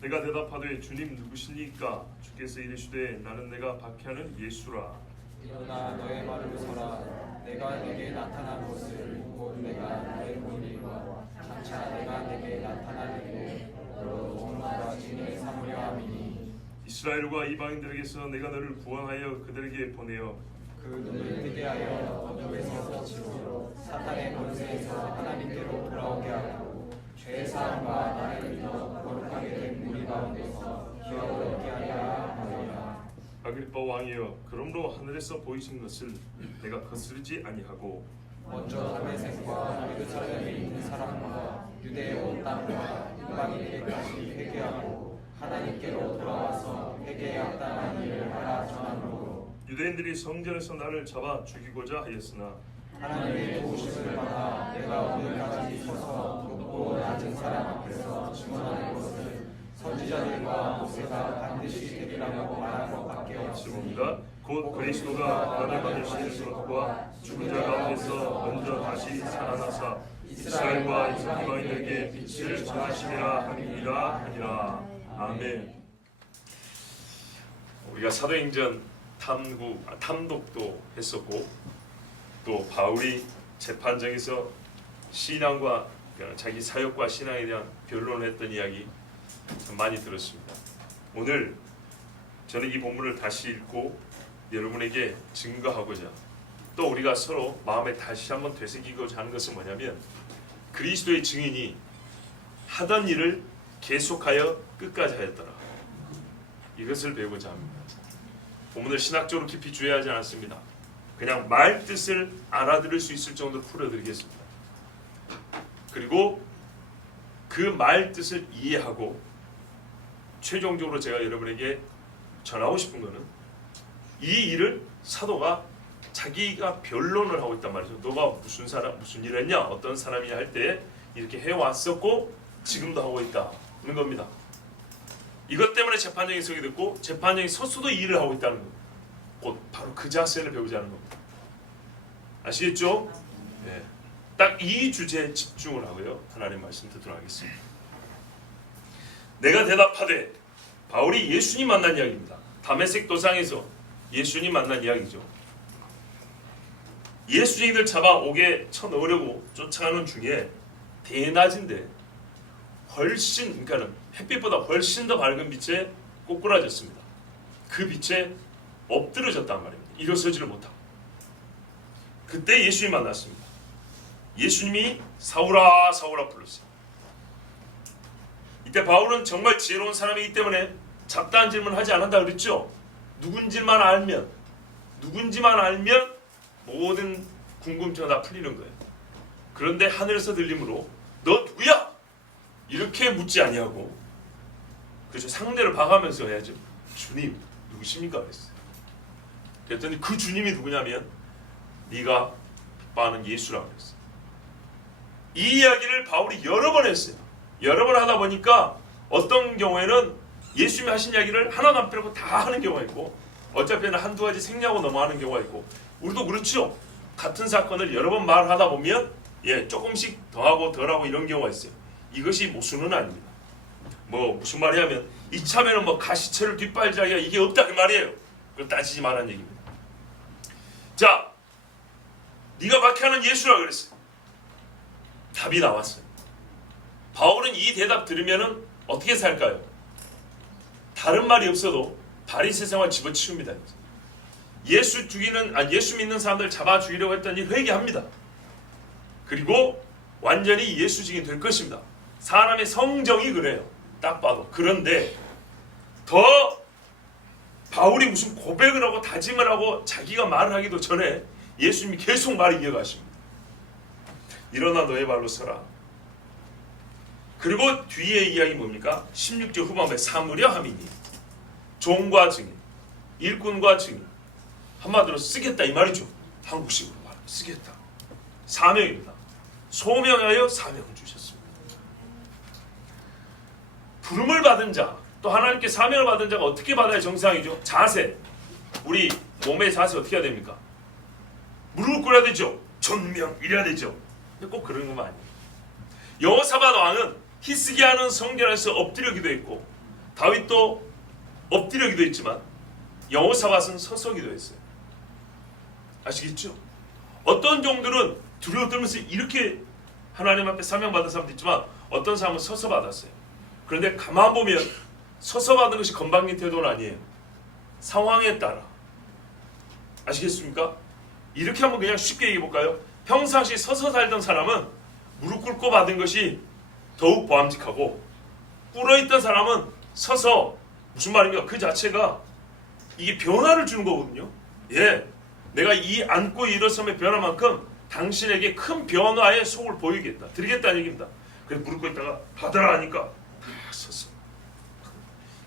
내가 대답하되 주님 누구시니까? 주께서 이르시되 나는 내가 박해하는 예수라. 일어나 너의 말을 서라. 내가 내게 나타난 것을 곧 내가 너의 본일과 장차 내가 내게 나타날 일을 너로 정말과 진을 삼으려 함이니. 이스라엘과 이방인들에게서 내가 너를 구원하여 그들에게 보내어 그 눈을 뜨게 하여 어둠에서 빛으로 사탄의 권세에서 하나님께로 돌아오게 하고 죄의 사함과 나를 믿어 거룩하게 된 무리 가운데서 기업을 얻게 하려 하노라. 아그리빠 왕이여, 그러므로 하늘에서 보이신 것을 내가 거스르지 아니하고 먼저 다메섹과 예루살렘에 있는 사람과 유대의 온 땅과 이방인에게까지 회개하고 하나님께로 돌아와서 회개에 합당한 일을 하라 전함으로 유대인들이 성전에서 나를 잡아 죽이고자 하였으나 하나님의 도우심을 받아 내가 오늘까지 서서 높고 낮은 사람 앞에서 증언하는 것을 선지자들과 모세가 반드시 되리라고 말한 것밖에 없습니다. 니다 곧 그리스도가 변을 받으신 것과 죽은 자 가운데서 먼저 다시 살아나사 이스라엘과 이방인에게 빛을 전하시리라 함이니라 하니라. 아멘. 우리가 사도행전 탐독도 했었고, 또 바울이 재판장에서 신앙과 자기 사역과 신앙에 대한 변론을 했던 이야기 참 많이 들었습니다. 오늘 저는 이 본문을 다시 읽고 여러분에게 증거하고자, 또 우리가 서로 마음에 다시 한번 되새기고자 하는 것은 뭐냐면, 그리스도의 증인이 하던 일을 계속하여 끝까지 하였더라, 이것을 배우고자 합니다. 본문을 신학적으로 깊이 주의하지 않았습니다. 그냥 말 뜻을 알아들을 수 있을 정도로 풀어드리겠습니다. 그리고 그 말 뜻을 이해하고 최종적으로 제가 여러분에게 전하고 싶은 것은, 이 일을 사도가 자기가 변론을 하고 있단 말이죠. 너가 무슨 일을 했냐, 어떤 사람이냐 할 때 이렇게 해왔었고 지금도 하고 있다는 겁니다. 이것 때문에 재판정이 서게 됐고, 재판정이 섰어도 이 일을 하고 있다는 겁니다. 곧 바로 그 자세를 배우자는 겁니다. 아시겠죠? 네. 딱 이 주제에 집중을 하고요, 하나님 말씀 듣도록 하겠습니다. 내가 대답하되, 바울이 예수님 만난 이야기입니다. 다메섹 도상에서 예수님 만난 이야기죠. 예수님들 잡아오게 쳐넣으려고 쫓아가는 중에 대낮인데 훨씬, 그러니까 햇빛보다 훨씬 더 밝은 빛에 꼬꾸라졌습니다. 그 빛에 엎드러졌단 말입니다. 일어서지를 못하고. 그때 예수님 만났습니다. 예수님이 사울아 사울아 불렀어요. 이때 바울은 정말 지혜로운 사람이기 때문에 잡다한 질문을 하지 않는다 그랬죠. 누군지만 알면 모든 궁금증이 다 풀리는 거예요. 그런데 하늘에서 들림으로 너 누구야? 이렇게 묻지 아니하고, 그렇죠, 상대를 봐가면서 해야죠. 주님 누구십니까? 그랬어요. 그랬더니 그 주님이 누구냐면 네가 핍박하는 예수라고 그랬어요. 이 이야기를 바울이 여러 번 했어요. 여러 번 하다 보니까 어떤 경우에는 예수님이 하신 이야기를 하나도 안 빼고 다 하는 경우가 있고, 어차피는 한두 가지 생략하고 넘어가는 경우가 있고, 우리도 그렇죠. 같은 사건을 여러 번 말하다 보면 조금씩 더하고 덜하고 이런 경우가 있어요. 이것이 모순은 아닙니다. 무슨 말이냐면 이참에는 가시채를 뒷발자기가 이게 없다 그 말이에요. 그걸 따지지 말라는 얘기입니다. 자, 네가 박해하는 예수라 그랬어요. 답이 나왔어요. 바울은 이 대답 들으면은 어떻게 살까요? 다른 말이 없어도 바리새 생활 집어치웁니다. 예수 믿는 사람들 잡아 죽이려고 했더니 회개합니다. 그리고 완전히 예수 증인 될 것입니다. 사람의 성정이 그래요. 딱 봐도. 그런데 더 바울이 무슨 고백을 하고 다짐을 하고 자기가 말을 하기도 전에 예수님이 계속 말을 이어가십니다. 일어나 너의 발로 서라. 그리고 뒤에 이야기 뭡니까? 16절 후반부에 사무려 함이니, 종과 증인, 일꾼과 증인, 한마디로 쓰겠다 이 말이죠. 한국식으로 말하면 쓰겠다. 사명입니다. 소명하여 사명을 주셨습니다. 부름을 받은 자, 또 하나님께 사명을 받은 자가 어떻게 받아야 정상이죠? 자세, 우리 몸의 자세 어떻게 해야 됩니까? 무릎을 꿇어야 되죠. 전명 이래야 되죠. 근데 꼭 그런 것만 아니에요. 여호사밧 왕은 히스기야는 성전에서 엎드려 기도했고, 다윗도 엎드려 기도했지만 여호사밧은 서서 기도했어요. 아시겠죠? 어떤 종들은 두려워 떨면서 이렇게 하나님 앞에 사명받은 사람도 있지만 어떤 사람은 서서 받았어요. 그런데 가만 보면 서서 받는 것이 건방진 태도는 아니에요. 상황에 따라. 아시겠습니까? 이렇게 한번 그냥 쉽게 얘기해 볼까요? 평상시 서서 살던 사람은 무릎 꿇고 받은 것이 더욱 보암직하고, 꿇어있던 사람은 서서, 무슨 말인가, 그 자체가 이게 변화를 주는 거거든요. 예, 내가 이 앉고 일어섬의 변화만큼 당신에게 큰 변화의 속을 보이겠다, 드리겠다는 얘기입니다. 그래서 무릎 꿇다가 받으라 하니까 다 섰어.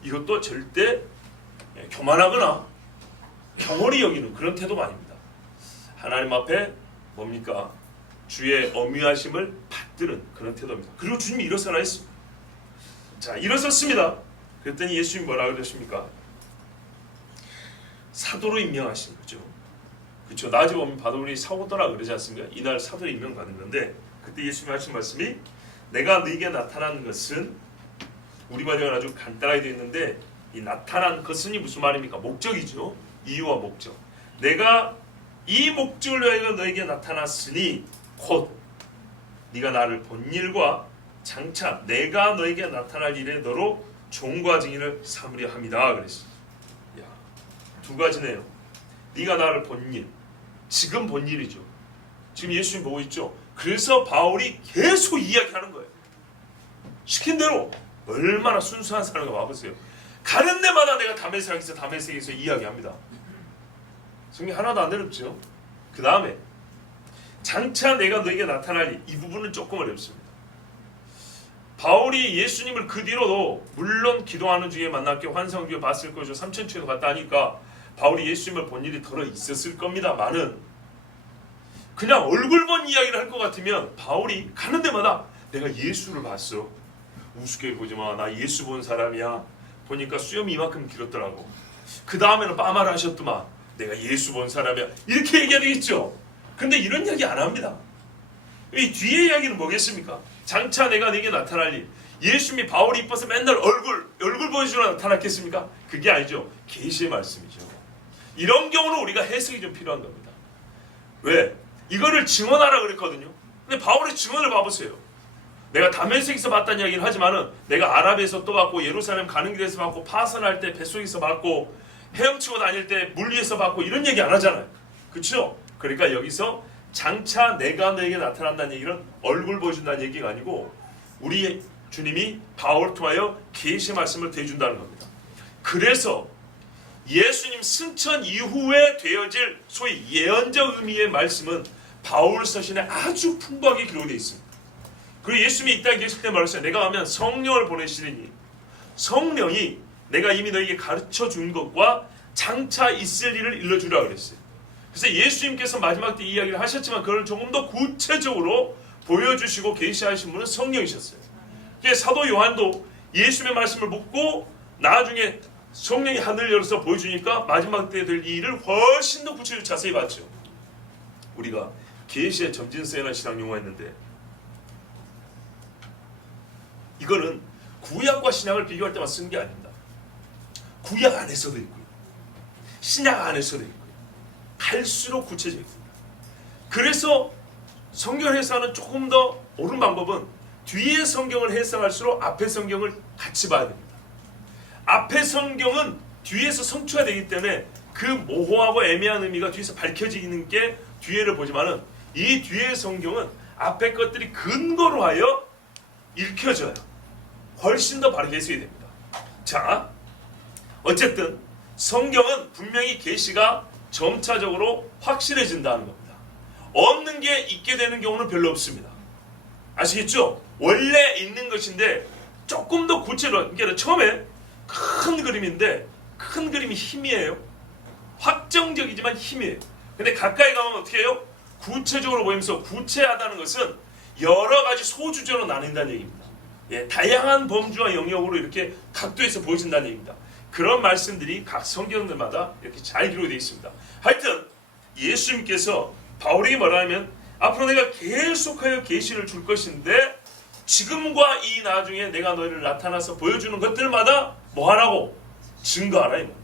이것도 절대 교만하거나 경홀히 여기는 그런 태도가 아닙니다. 하나님 앞에 뭡니까? 주의 엄위하심을 받드는 그런 태도입니다. 그리고 주님이 일어서라 했습니다. 자, 일어섰습니다. 그랬더니 예수님이 뭐라 그러십니까? 사도로 임명하신 거죠. 그렇죠. 낮에 보면 바울이 사도라 그러지 않습니까? 이날 사도로 임명받은 건데, 그때 예수님이 하신 말씀이, 내가 너에게 나타난 것은, 우리 번역은 아주 간단하게 되어 있는데, 이 나타난 것은이 무슨 말입니까? 목적이죠. 이유와 목적. 내가 이 목적을 위하여 너에게 나타났으니 곧 네가 나를 본 일과 장차 내가 너에게 나타날 일에 너로 종과 증인을 삼으려 합니다. 그랬어요. 야, 두 가지네요. 네가 나를 본 일, 지금 본 일이죠. 지금 예수님 보고 있죠. 그래서 바울이 계속 이야기하는 거예요. 시킨 대로. 얼마나 순수한 사람인가 봐보세요. 가는 데마다 내가 다메섹에서 이야기합니다. 성경 하나도 안 어렵죠. 그 다음에 장차 내가 너에게 나타날 일, 이 부분은 조금 어렵습니다. 바울이 예수님을 그 뒤로도 물론 기도하는 중에 만났게 환상 중에 봤을 것이고 삼천초에도 갔다 하니까 바울이 예수님을 본 일이 덜어 있었을 겁니다만은, 그냥 얼굴 본 이야기를 할 것 같으면 바울이 가는 데마다 내가 예수를 봤어. 우습게 보지 마. 나 예수 본 사람이야. 보니까 수염이 이만큼 길었더라고. 그 다음에는 빠마를 하셨더만. 내가 예수 본 사람이야. 이렇게 얘기하겠죠. 근데 이런 이야기 안 합니다. 이 뒤에 이야기는 뭐겠습니까? 장차 내가 네게 나타날 일. 예수님이 바울이 이뻐서 맨날 얼굴 보여주려 나타났겠습니까? 그게 아니죠. 계시의 말씀이죠. 이런 경우는 우리가 해석이 좀 필요한 겁니다. 왜? 이거를 증언하라 그랬거든요. 근데 바울의 증언을 봐보세요. 내가 다메섹에서 봤다는 이야기는 하지만은 내가 아랍에서 또 봤고, 예루살렘 가는 길에서 봤고, 파선할 때 뱃속에서 봤고, 헤엄치고 다닐 때 물 위에서 봤고, 이런 얘기 안 하잖아요. 그렇죠? 그러니까 여기서 장차 내가 너에게 나타난다는 얘기는 얼굴 보여준다는 얘기가 아니고, 우리 주님이 바울을 통하여 계시 말씀을 대준다는 겁니다. 그래서 예수님 승천 이후에 되어질 소위 예언적 의미의 말씀은 바울 서신에 아주 풍부하게 기록되어 있습니다. 그리고 예수님이 이 땅에 계실 때 말했어요. 내가 가면 성령을 보내시리니, 성령이 내가 이미 너에게 가르쳐 준 것과 장차 있을 일을 일러주라 그랬어요. 그래서 예수님께서 마지막 때 이야기를 하셨지만 그걸 조금 더 구체적으로 보여주시고 계시하신 분은 성령이셨어요. 사도 요한도 예수님의 말씀을 묻고 나중에 성령이 하늘 열어서 보여주니까 마지막 때 될 일을 훨씬 더 구체적으로 자세히 봤죠. 우리가 계시의 점진서에나 신학 용어했는데, 이거는 구약과 신약을 비교할 때만 쓰는 게 아닙니다. 구약 안에서도 있고요, 신약 안에서도 있고요. 갈수록 구체적입니다. 그래서 성경 해석하는 조금 더 옳은 방법은 뒤에 성경을 해석할수록 앞에 성경을 같이 봐야 됩니다. 앞에 성경은 뒤에서 성취가 되기 때문에 그 모호하고 애매한 의미가 뒤에서 밝혀지는 게 뒤에를 보지만은, 이 뒤의 성경은 앞에 것들이 근거로 하여 읽혀져요. 훨씬 더 바르게 해석이 됩니다. 자, 어쨌든 성경은 분명히 계시가 점차적으로 확실해진다는 겁니다. 없는 게 있게 되는 경우는 별로 없습니다. 아시겠죠? 원래 있는 것인데 조금 더 구체로, 그러니까 처음에 큰 그림인데 큰 그림이 힘이에요. 확정적이지만 힘이에요. 근데 가까이 가면 어떻게 해요? 구체적으로 보이면서, 구체하다는 것은 여러 가지 소주제로 나뉜다는 얘기입니다. 예, 다양한 범주와 영역으로 이렇게 각도에서 보여진다는 얘기입니다. 그런 말씀들이 각 성경들마다 이렇게 잘 기록되어 있습니다. 하여튼 예수님께서 바울에게 뭐라 하면, 앞으로 내가 계속하여 계시를 줄 것인데 지금과 이 나중에 내가 너희를 나타나서 보여주는 것들마다 뭐 하라고? 증거하라 이 말입니다.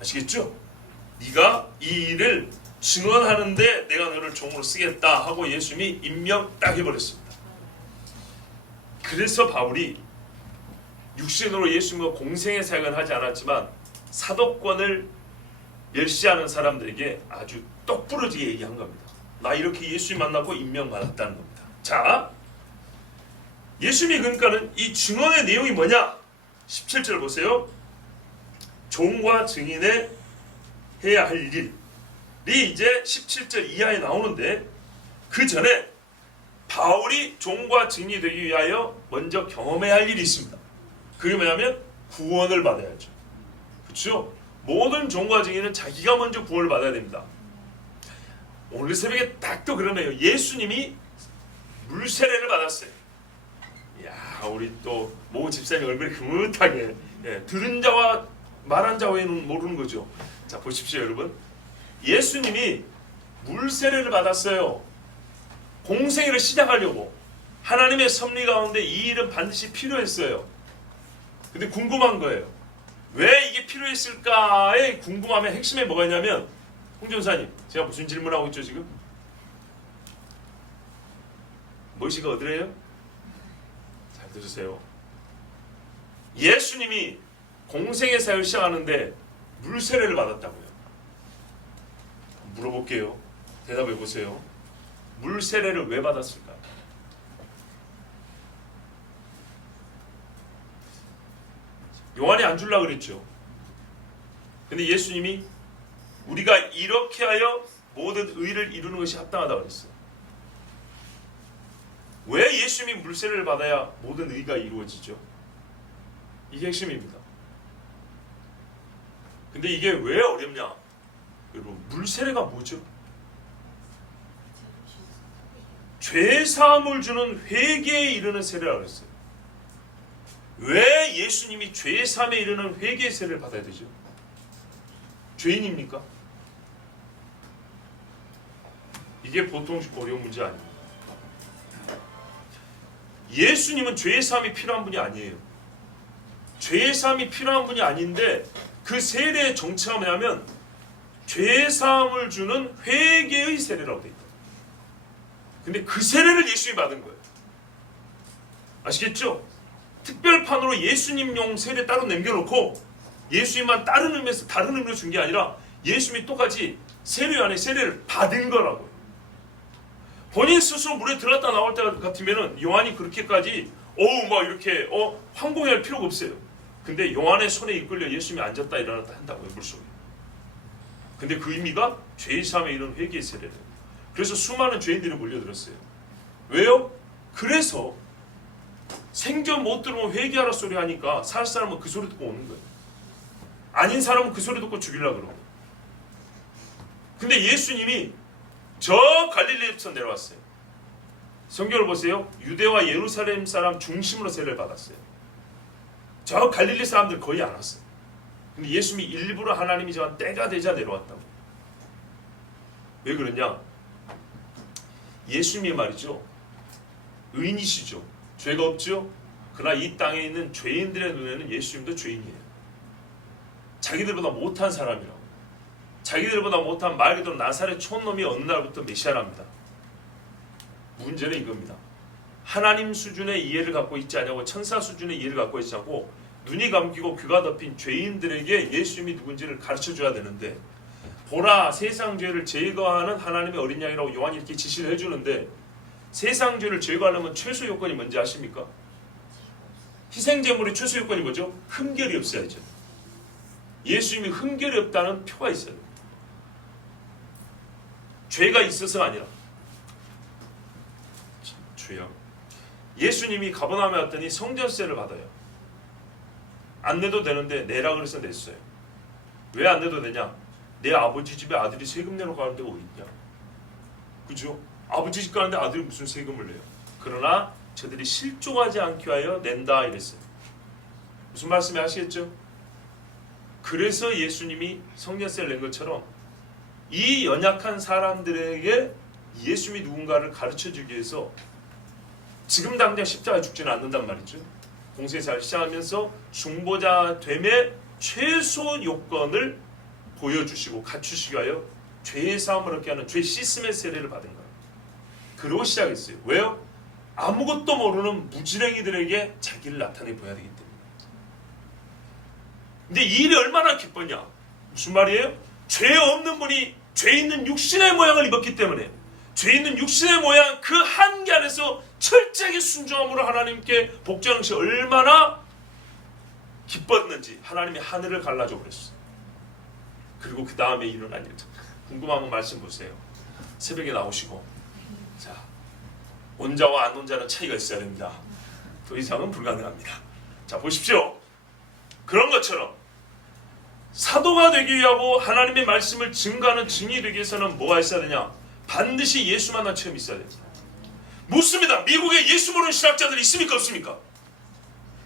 아시겠죠? 네가 이 일을 증언하는데 내가 너를 종으로 쓰겠다 하고 예수님이 임명 딱 해버렸습니다. 그래서 바울이 육신으로 예수님과 공생의 사역은 하지 않았지만 사도권을 멸시하는 사람들에게 아주 똑부러지게 얘기한 겁니다. 나 이렇게 예수님 만나고 임명받았다는 겁니다. 자, 예수님이 그러니까는 이 증언의 내용이 뭐냐? 17절 보세요. 종과 증인의 해야 할 일이 이제 17절 이하에 나오는데, 그 전에 바울이 종과 증인이 되기 위하여 먼저 경험해야 할 일이 있습니다. 그게 뭐냐면 구원을 받아야죠. 그렇죠? 모든 종과 증인은 자기가 먼저 구원을 받아야 됩니다. 오늘 새벽에 딱 또 그러네요. 예수님이 물세례를 받았어요. 이야, 우리 또 모 집사님 얼굴이 흐뭇하게, 들은 자와 말한 자 외에는 모르는 거죠. 자, 보십시오 여러분. 예수님이 물세례를 받았어요. 공생애를 시작하려고. 하나님의 섭리 가운데 이 일은 반드시 필요했어요. 근데 궁금한 거예요. 왜 이게 필요했을까의 궁금함의 핵심에 뭐가 있냐면, 홍전사님, 제가 무슨 질문하고 있죠 지금? 무엇이가 어디래요? 잘 들으세요. 예수님이 공생의 사역을 시작하는데 물세례를 받았다고요. 물어볼게요. 대답해 보세요. 물세례를 왜 받았을까? 요한이 안 줄라 그랬죠. 근데 예수님이 우리가 이렇게 하여 모든 의를 이루는 것이 합당하다고 그랬어요. 왜 예수님이 물세례를 받아야 모든 의가 이루어지죠? 이게 핵심입니다. 근데 이게 왜 어렵냐? 여러분, 물세례가 뭐죠? 죄사함을 주는 회개에 이르는 세례라고 했어요. 왜 예수님이 죄사함에 이르는 회개의 세례를 받아야 되죠? 죄인입니까? 이게 보통 어려운 문제 아닙니다. 예수님은 죄사함이 필요한 분이 아니에요. 죄사함이 필요한 분이 아닌데 그 세례의 정체가 뭐냐면 죄사함을 주는 회개의 세례라고 되어 있다. 근데 그 세례를 예수님이 받은 거예요. 아시겠죠? 특별판으로 예수님용 세례 따로 남겨놓고 예수님만 다른 의미에서 다른 의미로 준 게 아니라 예수님이 똑같이 세례 안에 세례를 받은 거라고요. 본인 스스로 물에 들어갔다 나올 때 같으면은 요한이 그렇게까지 막 이렇게 황공할 필요가 없어요. 근데 요한의 손에 이끌려 예수님이 앉았다 일어났다 한다고요, 물속에. 근데 그 의미가 죄사함에 이른 회개의 세례래요. 그래서 수많은 죄인들이 몰려들었어요. 왜요? 그래서 생전 못 들으면 회개하라 소리 하니까 살 사람은 그 소리 듣고 오는 거예요. 아닌 사람은 그 소리 듣고 죽이려고 그러고. 근데 예수님이 저 갈릴리에서 내려왔어요. 성경을 보세요. 유대와 예루살렘 사람 중심으로 세례를 받았어요. 저 갈릴리 사람들 거의 안 왔어요. 근데 예수님이 일부러 하나님이 정한 때가 되자 내려왔다고. 왜 그러냐? 예수님이 말이죠, 의인이시죠. 죄가 없죠. 그러나 이 땅에 있는 죄인들의 눈에는 예수님도 죄인이에요. 자기들보다 못한 사람이라고. 자기들보다 못한 말 그대로 나사렛 촌놈이 어느 날부터 메시아랍니다. 문제는 이겁니다. 하나님 수준의 이해를 갖고 있지 않냐고, 천사 수준의 이해를 갖고 있지 않고 눈이 감기고 귀가 덮인 죄인들에게 예수님이 누군지를 가르쳐줘야 되는데, 보라 세상 죄를 제거하는 하나님의 어린 양이라고 요한이 이렇게 지시를 해주는데, 세상 죄를 제거하려면 최소 요건이 뭔지 아십니까? 희생제물의 최소 요건이 뭐죠? 흠결이 없어야죠. 예수님이 흠결이 없다는 표가 있어요. 죄가 있어서가 아니라. 주여, 예수님이 가버나움에 왔더니 성전세를 받아요. 안 내도 되는데 내라 그래서 냈어요. 왜 안 내도 되냐? 내 아버지 집에 아들이 세금 내러 가는데 어디 있냐? 그죠? 아버지 집 가는데 아들이 무슨 세금을 내요? 그러나 저들이 실족하지 않게 하여 낸다 이랬어요. 무슨 말씀이 하시겠죠? 그래서 예수님이 성전세를 낸 것처럼 이 연약한 사람들에게 예수님이 누군가를 가르쳐주기 위해서 지금 당장 십자가에 죽지는 않는단 말이죠. 공생사를 시작하면서 중보자 됨의 최소 요건을 보여주시고 갖추시기 위하여 죄의 사함을 얻게 하는 죄 씻음의 세례를 받은 거예요. 그러고 시작했어요. 왜요? 아무것도 모르는 무지랭이들에게 자기를 나타내 보여야 되기 때문에. 근데 이 일이 얼마나 기뻤냐? 무슨 말이에요? 죄 없는 분이 죄 있는 육신의 모양을 입었기 때문에 죄 있는 육신의 모양 그 한계 안에서 철저하게 순종함으로 하나님께 복종하는 것이 얼마나 기뻤는지 하나님이 하늘을 갈라줘 버렸어요. 그리고 그 다음에 일어난 일 궁금하면 말씀 보세요. 새벽에 나오시고 자, 온 자와 안 온 자는 차이가 있어야 됩니다. 더 이상은 불가능합니다. 자, 보십시오. 그런 것처럼 사도가 되기 위하고 하나님의 말씀을 증거하는 증인이 되기 위해서는 뭐가 있어야 되냐? 반드시 예수 만난 체험이 있어야 됩니다. 묻습니다. 미국에 예수 모르는 신학자들이 있습니까? 없습니까?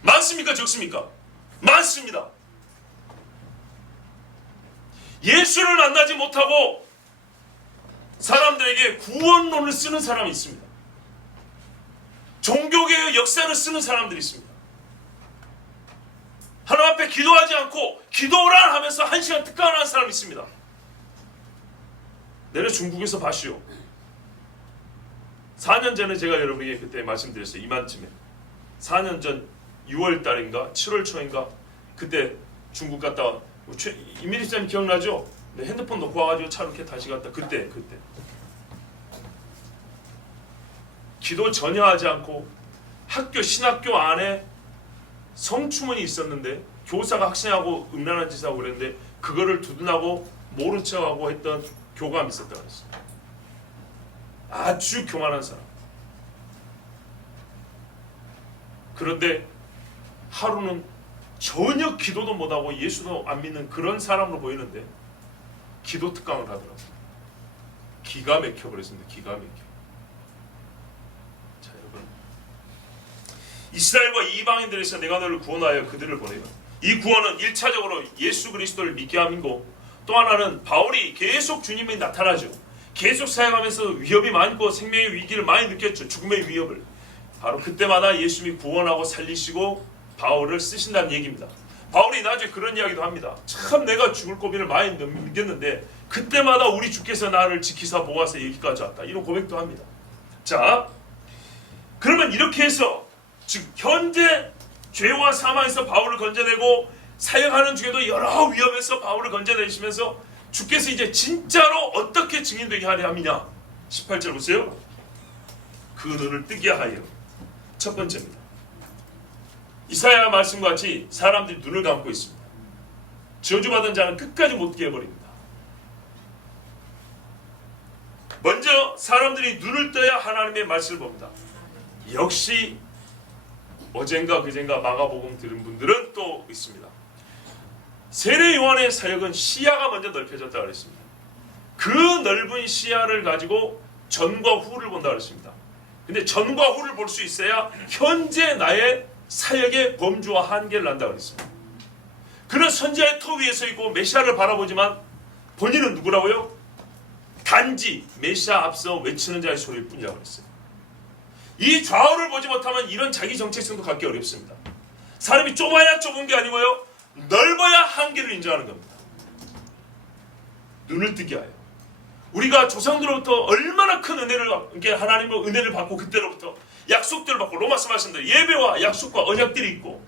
많습니까? 적습니까? 많습니다. 예수를 만나지 못하고 사람들에게 구원론을 쓰는 사람이 있습니다. 종교개혁 역사를 쓰는 사람들이 있습니다. 하나님 앞에 기도하지 않고 기도를 하면서 1시간 특강을 하는 사람이 있습니다. 내려 중국에서 봤시오. 4년 전에 제가 여러분에게 그때 말씀드렸어요. 이만쯤에 4년 전 6월 달인가 7월 초인가 그때 중국 갔다 와. 이민희 씨님 기억나죠? 네, 핸드폰 놓고 와가지고 차로 이렇게 다시 갔다. 그때 기도 전혀 하지 않고 신학교 안에 성추문이 있었는데 교사가 학생하고 음란한 짓을 하고 그랬는데 그거를 두둔하고 모른 척하고 했던 교감이 있었다고 그랬어요. 아주 교만한 사람. 그런데 하루는 전혀 기도도 못하고 예수도 안 믿는 그런 사람으로 보이는데 기도 특강을 하더라고요. 기가 막혀버렸습니다. 기가 막혀. 자, 여러분, 이스라엘과 이방인들에서 내가 너를 구원하여 그들을 보내요. 이 구원은 1차적으로 예수 그리스도를 믿게 함이고 또 하나는 바울이 계속 주님이 나타나죠. 계속 사역하면서 위협이 많고 생명의 위기를 많이 느꼈죠. 죽음의 위협을. 바로 그때마다 예수님이 구원하고 살리시고 바울을 쓰신다는 얘기입니다. 바울이 나중에 그런 이야기도 합니다. 참 내가 죽을 고비를 많이 느꼈는데 그때마다 우리 주께서 나를 지키사 보아서 여기까지 왔다. 이런 고백도 합니다. 자, 그러면 이렇게 해서 지금 현재 죄와 사망에서 바울을 건져내고 사역하는 중에도 여러 위험에서 바울을 건져내시면서 주께서 이제 진짜로 어떻게 증인되게 하려 함이냐. 18절 보세요. 그 눈을 뜨게 하여. 첫 번째입니다. 이사야 말씀과 같이 사람들이 눈을 감고 있습니다. 저주받은 자는 끝까지 못 뜨게 해버립니다. 먼저 사람들이 눈을 떠야 하나님의 말씀을 봅니다. 역시 어젠가 그젠가 마가복음 들은 분들은 또 있습니다. 세례 요한의 사역은 시야가 먼저 넓혀졌다고 그랬습니다. 그 넓은 시야를 가지고 전과 후를 본다고 그랬습니다. 근데 전과 후를 볼 수 있어야 현재 나의 사역의 범주와 한계를 안다고 그랬습니다. 그는 선지자의 터 위에 서 있고 메시아를 바라보지만 본인은 누구라고요? 단지 메시아 앞서 외치는 자의 소리일 뿐이라고 그랬어요. 이 좌우를 보지 못하면 이런 자기 정체성도 갖기 어렵습니다. 사람이 좁아야 좁은 게 아니고요, 넓어야 한계를 인정하는 겁니다. 눈을 뜨게 하여. 우리가 조상들로부터 얼마나 큰 은혜를, 하나님의 은혜를 받고 그때로부터 약속들을 받고 로마서 말씀대로 예배와 약속과 언약들이 있고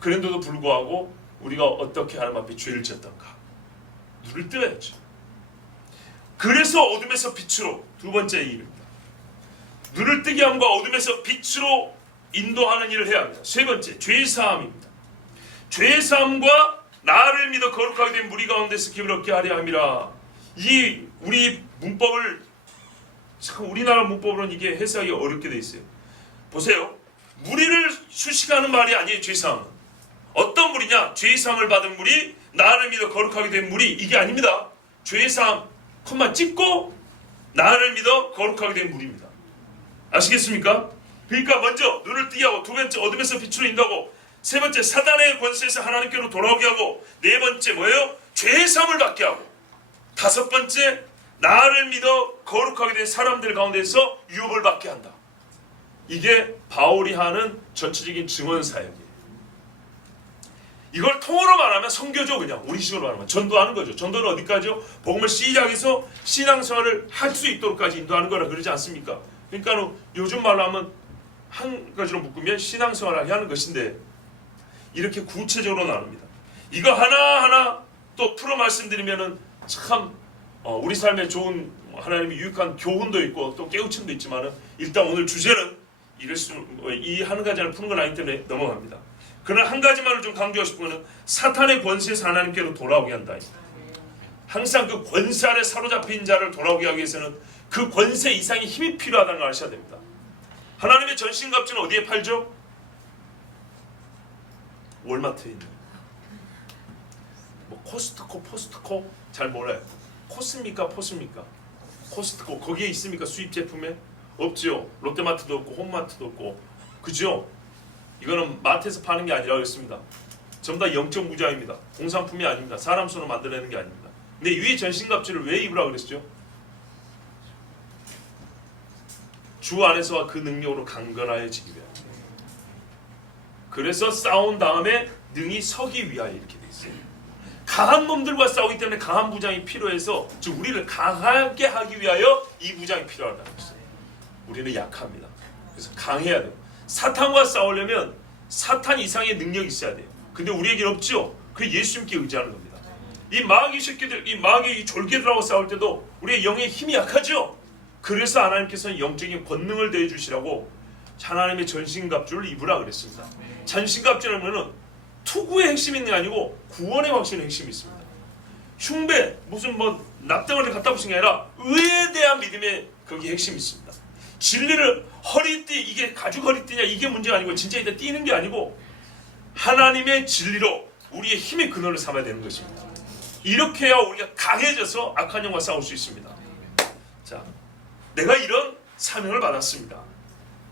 그런데도 불구하고 우리가 어떻게 하나님 앞에 죄를 지었던가. 눈을 뜨야죠. 그래서 어둠에서 빛으로, 두 번째 일입니다. 눈을 뜨게 함과 어둠에서 빛으로 인도하는 일을 해야 합니다. 세 번째, 죄사함입니다. 죄사함과 나를 믿어 거룩하게 된 무리 가운데서 기을 얻게 하려 함이라. 이 우리 문법을 참 우리나라 문법으로는 이게 해석하기 어렵게 돼 있어요. 보세요. 무리를 수식하는 말이 아니에요. 죄사함은 어떤 무리냐? 죄사함을 받은 무리, 나를 믿어 거룩하게 된 무리, 이게 아닙니다. 죄사함 컴만 찍고 나를 믿어 거룩하게 된 무리입니다. 아시겠습니까? 그러니까 먼저 눈을 뜨게 하고, 두 번째 어둠에서 빛으로 인도하고, 세 번째 사단의 권세에서 하나님께로 돌아오게 하고, 네 번째 뭐예요? 죄사함을 받게 하고, 다섯 번째 나를 믿어 거룩하게 된 사람들 가운데서 유업을 받게 한다. 이게 바울이 하는 전체적인 증언 사역이에요. 이걸 통으로 말하면 선교죠. 그냥 우리식으로 말하면 전도하는 거죠. 전도는 어디까지요? 복음을 시작해서 신앙생활을 할 수 있도록까지 인도하는 거라 그러지 않습니까? 그러니까 요즘 말로 하면 한 가지로 묶으면 신앙생활을 하는 것인데 이렇게 구체적으로 나눕니다. 이거 하나하나 또 풀어 말씀드리면은 참 우리 삶에 좋은 하나님의 유익한 교훈도 있고 또 깨우침도 있지만은 일단 오늘 주제는 이 한 가지를 푸는 건 아니기 때문에 넘어갑니다. 그러나 한 가지만을 좀 강조하고 싶은 것은 사탄의 권세에서 하나님께로 돌아오게 한다. 항상 그 권세 아래 사로잡힌 자를 돌아오게 하기 위해서는 그 권세 이상의 힘이 필요하다는 걸 아셔야 됩니다. 하나님의 전신갑주는 어디에 팔죠? 월마트에 있는 뭐 코스트코, 포스트코 잘 몰라요. 코스입니까? 포스입니까? 코스트코 거기에 있습니까? 수입 제품에? 없지요. 롯데마트도 없고 홈마트도 없고 그죠? 이거는 마트에서 파는 게 아니라 그랬습니다. 전부 다 영적 무장입니다. 공산품이 아닙니다. 사람 손으로 만들어내는 게 아닙니다. 근데 위에 전신갑주를 왜 입으라고 그랬죠? 주 안에서와 그 능력으로 강건하여지기 위하여. 그래서 싸운 다음에 능히 서기 위하여 이렇게 돼 있어요. 강한 놈들과 싸우기 때문에 강한 무장이 필요해서 즉 우리를 강하게 하기 위하여 이 무장이 필요하다는 것이죠. 우리는 약합니다. 그래서 강해야 돼요. 사탄과 싸우려면 사탄 이상의 능력이 있어야 돼요. 근데 우리에게는 없죠. 그게 예수님께 의지하는 겁니다. 이 마귀 새끼들, 이 마귀 이 졸개들하고 싸울 때도 우리의 영의 힘이 약하죠. 그래서 하나님께서는 영적인 권능을 대해주시라고 하나님의 전신갑주를 입으라 그랬습니다. 전신갑주는 뭐는 투구의 핵심이 있는 게 아니고 구원의 확신의 핵심이 있습니다. 흉배 무슨 뭐 납덩어리 갖다 붙인 게 아니라 의에 대한 믿음의 거기 핵심이 있습니다. 진리를 허리띠 이게 가죽 허리띠냐 이게 문제가 아니고 진짜 이제 띄는 게 아니고 하나님의 진리로 우리의 힘의 근원을 삼아야 되는 것입니다. 이렇게 해야 우리가 강해져서 악한 영과 싸울 수 있습니다. 자, 내가 이런 사명을 받았습니다.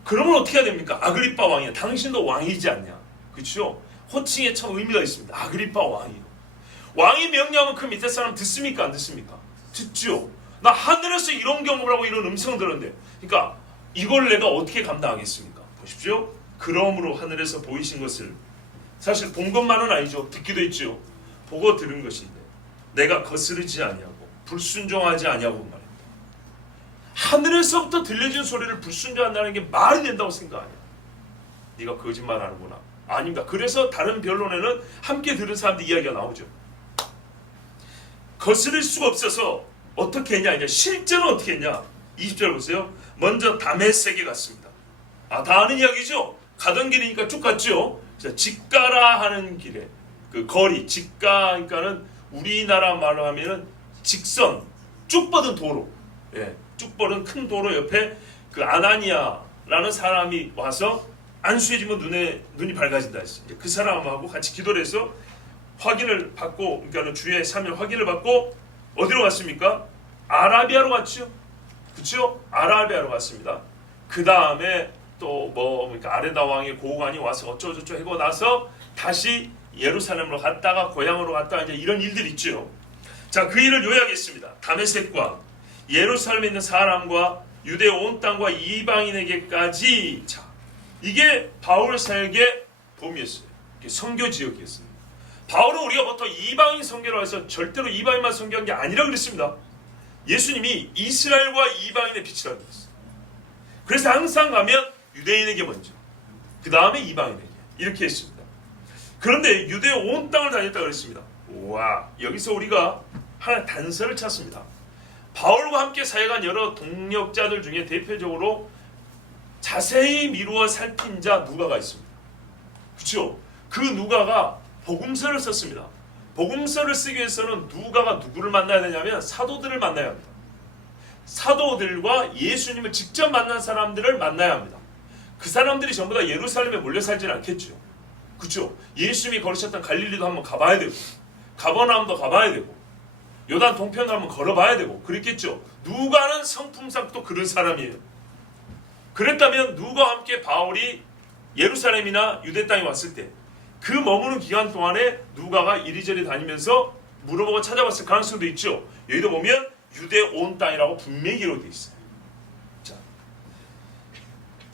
그러면 어떻게 해야 됩니까? 아그리빠 왕이야. 당신도 왕이지 않냐? 그렇죠? 호칭에 참 의미가 있습니다. 아그리빠 왕이요. 왕이 명령하면 그 밑에 사람 듣습니까? 안 듣습니까? 듣죠. 나 하늘에서 이런 경험을 하고 이런 음성을 들었는데 그러니까 이걸 내가 어떻게 감당하겠습니까? 보십시오. 그러므로 하늘에서 보이신 것을 사실 본 것만은 아니죠. 듣기도 했죠. 보고 들은 것인데 내가 거스르지 아니하고 불순종하지 아니하고 말입니다. 하늘에서부터 들려진 소리를 불순종한다는 게 말이 된다고 생각하냐? 네가 거짓말하는구나. 아닙니다. 그래서 다른 변론에는 함께 들은 사람들 이야기가 나오죠. 거스를 수가 없어서 어떻게 했냐? 이제 실제로 어떻게 했냐? 20절 보세요. 먼저 다메섹에 갔습니다. 다 아는 이야기죠. 가던 길이니까 쭉 갔죠. 직가라 하는 길에 그 거리 직가 그러니까는 우리나라 말로 하면은 직선 쭉 뻗은 도로. 예, 쭉 뻗은 큰 도로 옆에 그 아나니아라는 사람이 와서 안수해지면 눈이 밝아진다 했어요. 그 사람하고 같이 기도를 해서 확인을 받고 그러니까 주의 사명 확인을 받고 어디로 갔습니까? 아라비아로 갔죠. 그렇죠? 아라비아로 갔습니다. 그 다음에 또 그러니까 아레다 왕의 고관이 와서 어쩌고저쩌고 하고 나서 다시 예루살렘으로 갔다가 고향으로 갔다가 이제 이런 일들이 있죠. 자, 그 일을 요약했습니다. 다메섹과 예루살렘에 있는 사람과 유대 온 땅과 이방인에게까지 자, 이게 바울 사역의 범위였어요. 선교 지역이었어요. 바울은 우리가 보통 이방인 선교라고 해서 절대로 이방인만 선교한 게 아니라 그랬습니다. 예수님이 이스라엘과 이방인의 빛이라고 그랬어요. 그래서 항상 가면 유대인에게 먼저 그 다음에 이방인에게 이렇게 했습니다. 그런데 유대 온 땅을 다녔다고 그랬습니다. 와, 여기서 우리가 하나 단서를 찾습니다. 바울과 함께 사역한 여러 동역자들 중에 대표적으로 자세히 미루어 살핀 자 누가가 있습니다. 그렇죠? 그 누가가 복음서를 썼습니다. 복음서를 쓰기 위해서는 누가가 누구를 만나야 되냐면 사도들을 만나야 합니다. 사도들과 예수님을 직접 만난 사람들을 만나야 합니다. 그 사람들이 전부 다 예루살렘에 몰려 살지는 않겠죠. 그렇죠? 예수님이 걸으셨던 갈릴리도 한번 가봐야 되고 가버나움도 가봐야 되고 요단 동편을 한번 걸어봐야 되고 그랬겠죠. 누가는 성품상 또 그런 사람이에요. 그랬다면 누가와 함께 바울이 예루살렘이나 유대 땅에 왔을 때 그 머무는 기간 동안에 누가가 이리저리 다니면서 물어보고 찾아봤을 가능성도 있죠. 여기도 보면 유대 온 땅이라고 분명히 기록되어 있어요. 자,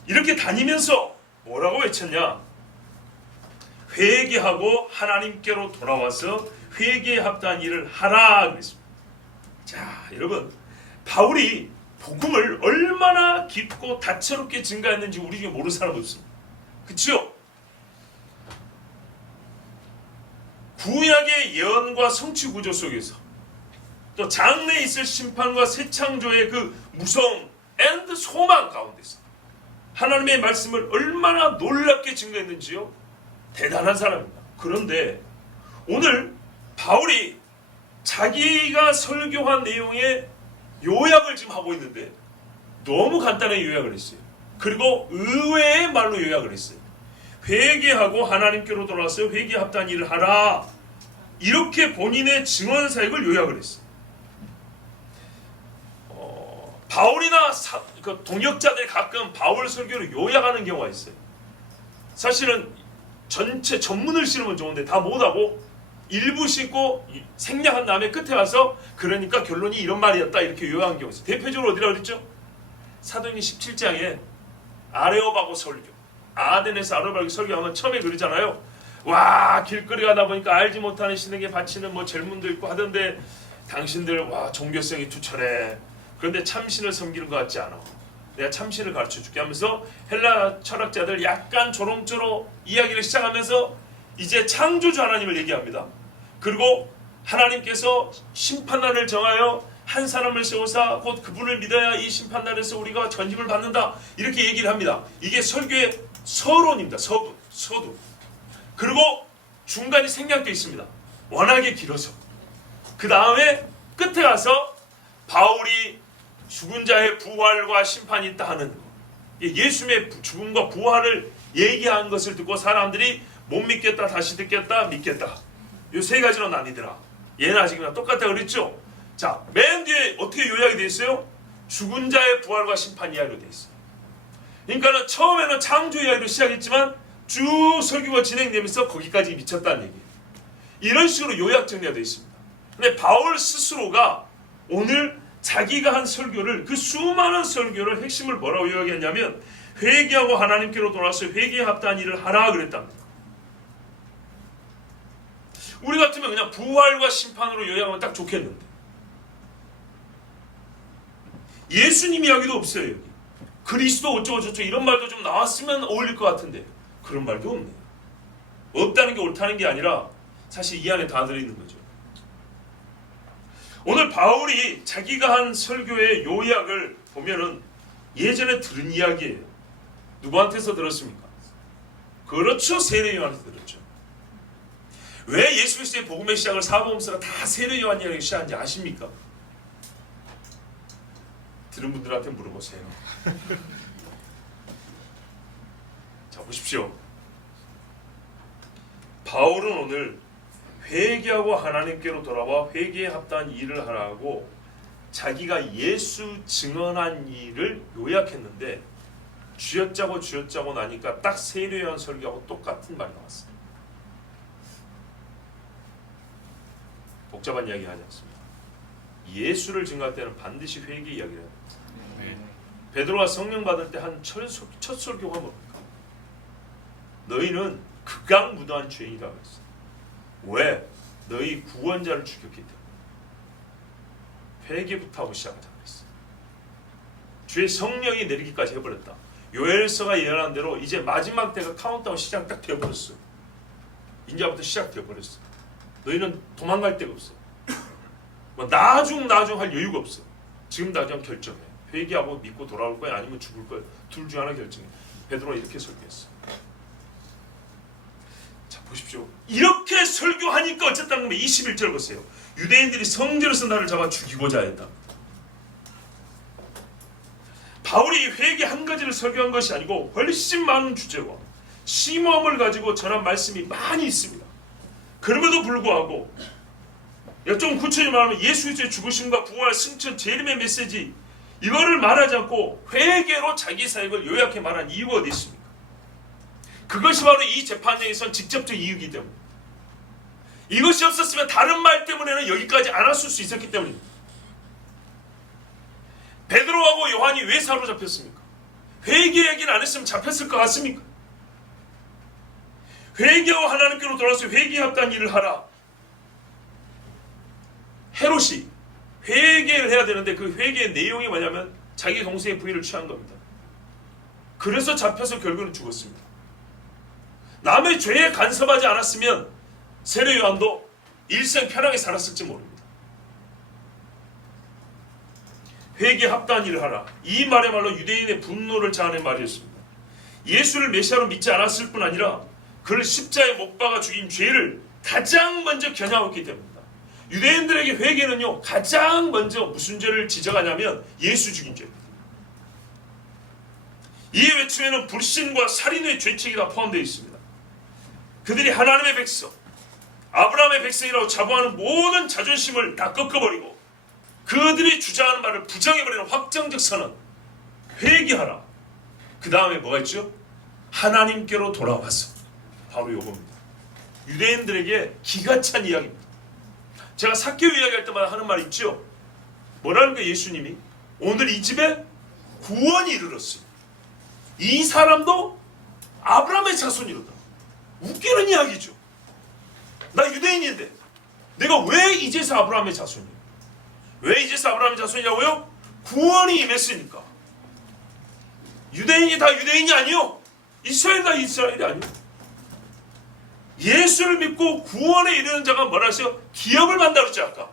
이렇게 다니면서 뭐라고 외쳤냐? 회개하고 하나님께로 돌아와서 회개에 합당한 일을 하라 그랬습니다. 자, 여러분, 바울이 복음을 얼마나 깊고 다채롭게 증가했는지 우리 중에 모르는 사람 없습니다. 그렇죠? 구약의 예언과 성취 구조 속에서 또 장래에 있을 심판과 새 창조의 그 무서움 앤드 소망 가운데서 하나님의 말씀을 얼마나 놀랍게 증거했는지요. 대단한 사람입니다. 그런데 오늘 바울이 자기가 설교한 내용의 요약을 지금 하고 있는데 너무 간단하게 요약을 했어요. 그리고 의외의 말로 요약을 했어요. 회개하고 하나님께로 돌아와서 회개에 합당한 일을 하라. 이렇게 본인의 증언 사역을 요약을 했어요. 바울이나 동역자들이 가끔 바울 설교를 요약하는 경우가 있어요. 사실은 전체 전문을 씌우면 좋은데 다 못하고 일부 싣고 생략한 다음에 끝에 와서 그러니까 결론이 이런 말이었다 이렇게 요약한 경우가 있어요. 대표적으로 어디라고 그랬죠? 사도행전 17장에 아레오바고 설교, 아덴에서 아레오바고 설교하면 처음에 그러잖아요. 와, 길거리 가다 보니까 알지 못하는 신에게 바치는 뭐 절문도 있고 하던데 당신들 와 종교성이 투철해. 그런데 참신을 섬기는 것 같지 않아. 내가 참신을 가르쳐줄게 하면서 헬라 철학자들 약간 조롱조로 이야기를 시작하면서 이제 창조주 하나님을 얘기합니다. 그리고 하나님께서 심판날을 정하여 한 사람을 세우사 곧 그분을 믿어야 이 심판날에서 우리가 전집을 받는다. 이렇게 얘기를 합니다. 이게 설교의 서론입니다. 서두. 그리고 중간이 생략되어 있습니다. 워낙에 길어서. 그 다음에 끝에 가서 바울이 죽은 자의 부활과 심판이 있다 하는 예수님의 죽음과 부활을 얘기한 것을 듣고 사람들이 못 믿겠다, 다시 듣겠다, 믿겠다. 이 세 가지로 나뉘더라. 얘는 아직이나 똑같다 그랬죠? 자, 맨 뒤에 어떻게 요약이 되어 있어요? 죽은 자의 부활과 심판 이야기로 되어 있어요. 그러니까는 처음에는 창조 이야기로 시작했지만 쭉 설교가 진행되면서 거기까지 미쳤다는 얘기예요. 이런 식으로 요약 정리가 되어 있습니다. 근데 바울 스스로가 오늘 자기가 한 설교를 그 수많은 설교를 핵심을 뭐라고 요약했냐면 회개하고 하나님께로 돌아와서 회개에 합당한 일을 하라 그랬답니다. 우리 같으면 그냥 부활과 심판으로 요약하면 딱 좋겠는데 예수님 이야기도 없어요. 여기 그리스도 어쩌고 저쩌고 이런 말도 좀 나왔으면 어울릴 것 같은데 그런 말도 없네요. 없다는 게 옳다는 게 아니라 사실 이 안에 다 들어있는 거죠. 오늘 바울이 자기가 한 설교의 요약을 보면은 예전에 들은 이야기예요. 누구한테서 들었습니까? 그렇죠. 세례 요한한테 들었죠. 왜 예수 그리스도의 복음의 시작을 사복음서가 다 세례 요한 이야기를 시작한지 아십니까? 들은 분들한테 물어보세요. 자, 보십시오. 바울은 오늘 회개하고 하나님께로 돌아와 회개에 합당한 일을 하라고 자기가 예수 증언한 일을 요약했는데 쥐어짜고 나니까 딱 세례 요한 설교하고 똑같은 말이 나왔어요. 복잡한 이야기 하지 않습니다. 예수를 증거할 때는 반드시 회개 이야기를 합니다. 베드로가 성령 받을 때 한 첫 설교가 뭡니까? 너희는 극악무도한 죄인이라고 했어요. 왜? 너희 구원자를 죽였기 때문에. 회개부터 하고 시작하자 그랬어요. 주의 성령이 내리기까지 해버렸다. 요엘서가 예언한 대로 이제 마지막 때가 카운트다운 시작 딱 되어버렸어요. 이제부터 시작되어버렸어요. 너희는 도망갈 데가 없어. 뭐 나중 할 여유가 없어. 지금 당장 결정해. 회개하고 믿고 돌아올 거야 아니면 죽을 거야. 둘 중 하나 결정해. 베드로가 이렇게 설교했어. 자, 보십시오. 이렇게 설교하니까 어쨌다는 거면 21절 보세요. 유대인들이 성전에서 나를 잡아 죽이고자 했다. 바울이 회개 한 가지를 설교한 것이 아니고 훨씬 많은 주제와 심오함을 가지고 전한 말씀이 많이 있습니다. 그럼에도 불구하고 좀 구체적으로 말하면 예수 그리스도의 죽으심과 부활, 승천, 재림의 메시지 이거를 말하지 않고 회개로 자기 사역을 요약해 말한 이유가 어디 있습니까? 그것이 바로 이 재판장에선 직접적 이유이기 때문에 이것이 없었으면 다른 말 때문에는 여기까지 안 왔을 수 있었기 때문입니다. 베드로하고 요한이 왜 사로잡혔습니까? 회개 얘기를 안 했으면 잡혔을 것 같습니까? 회개하고 하나님께로 돌아와서 회개에 합당한 일을 하라. 헤롯이 회개를 해야 되는데 그 회개의 내용이 뭐냐면 자기 동생의 부인을 취한 겁니다. 그래서 잡혀서 결국은 죽었습니다. 남의 죄에 간섭하지 않았으면 세례 요한도 일생 편하게 살았을지 모릅니다. 회개에 합당한 일을 하라. 이 말의 말로 유대인의 분노를 자아낸 말이었습니다. 예수를 메시아로 믿지 않았을 뿐 아니라 그를 십자가에 못 박아 죽인 죄를 가장 먼저 겨냥했기 때문입니다. 유대인들에게 회개는요, 가장 먼저 무슨 죄를 지적하냐면 예수 죽인 죄입니다. 이 외침에는 불신과 살인의 죄책이 다 포함되어 있습니다. 그들이 하나님의 백성, 아브라함의 백성이라고 자부하는 모든 자존심을 다 꺾어버리고 그들이 주장하는 말을 부정해버리는 확정적 선언, 회개하라. 그 다음에 뭐가 있죠? 하나님께로 돌아와서. 바로 이겁니다. 유대인들에게 기가 찬 이야기입니다. 제가 사개오 이야기할 때마다 하는 말이 있죠. 뭐라는 거예요? 예수님이 오늘 이 집에 구원이 이르렀어요. 이 사람도 아브라함의 자손이로다. 웃기는 이야기죠. 나 유대인인데 내가 왜 이제서 아브라함의 자손이에요? 왜 이제서 아브라함의 자손이냐고요? 구원이 임했으니까. 유대인이 다 유대인이 아니요, 이스라엘 다 이스라엘이 아니요. 예수를 믿고 구원에 이르는 자가 뭐라 했어요? 기업을 받는다 그랬지 아까.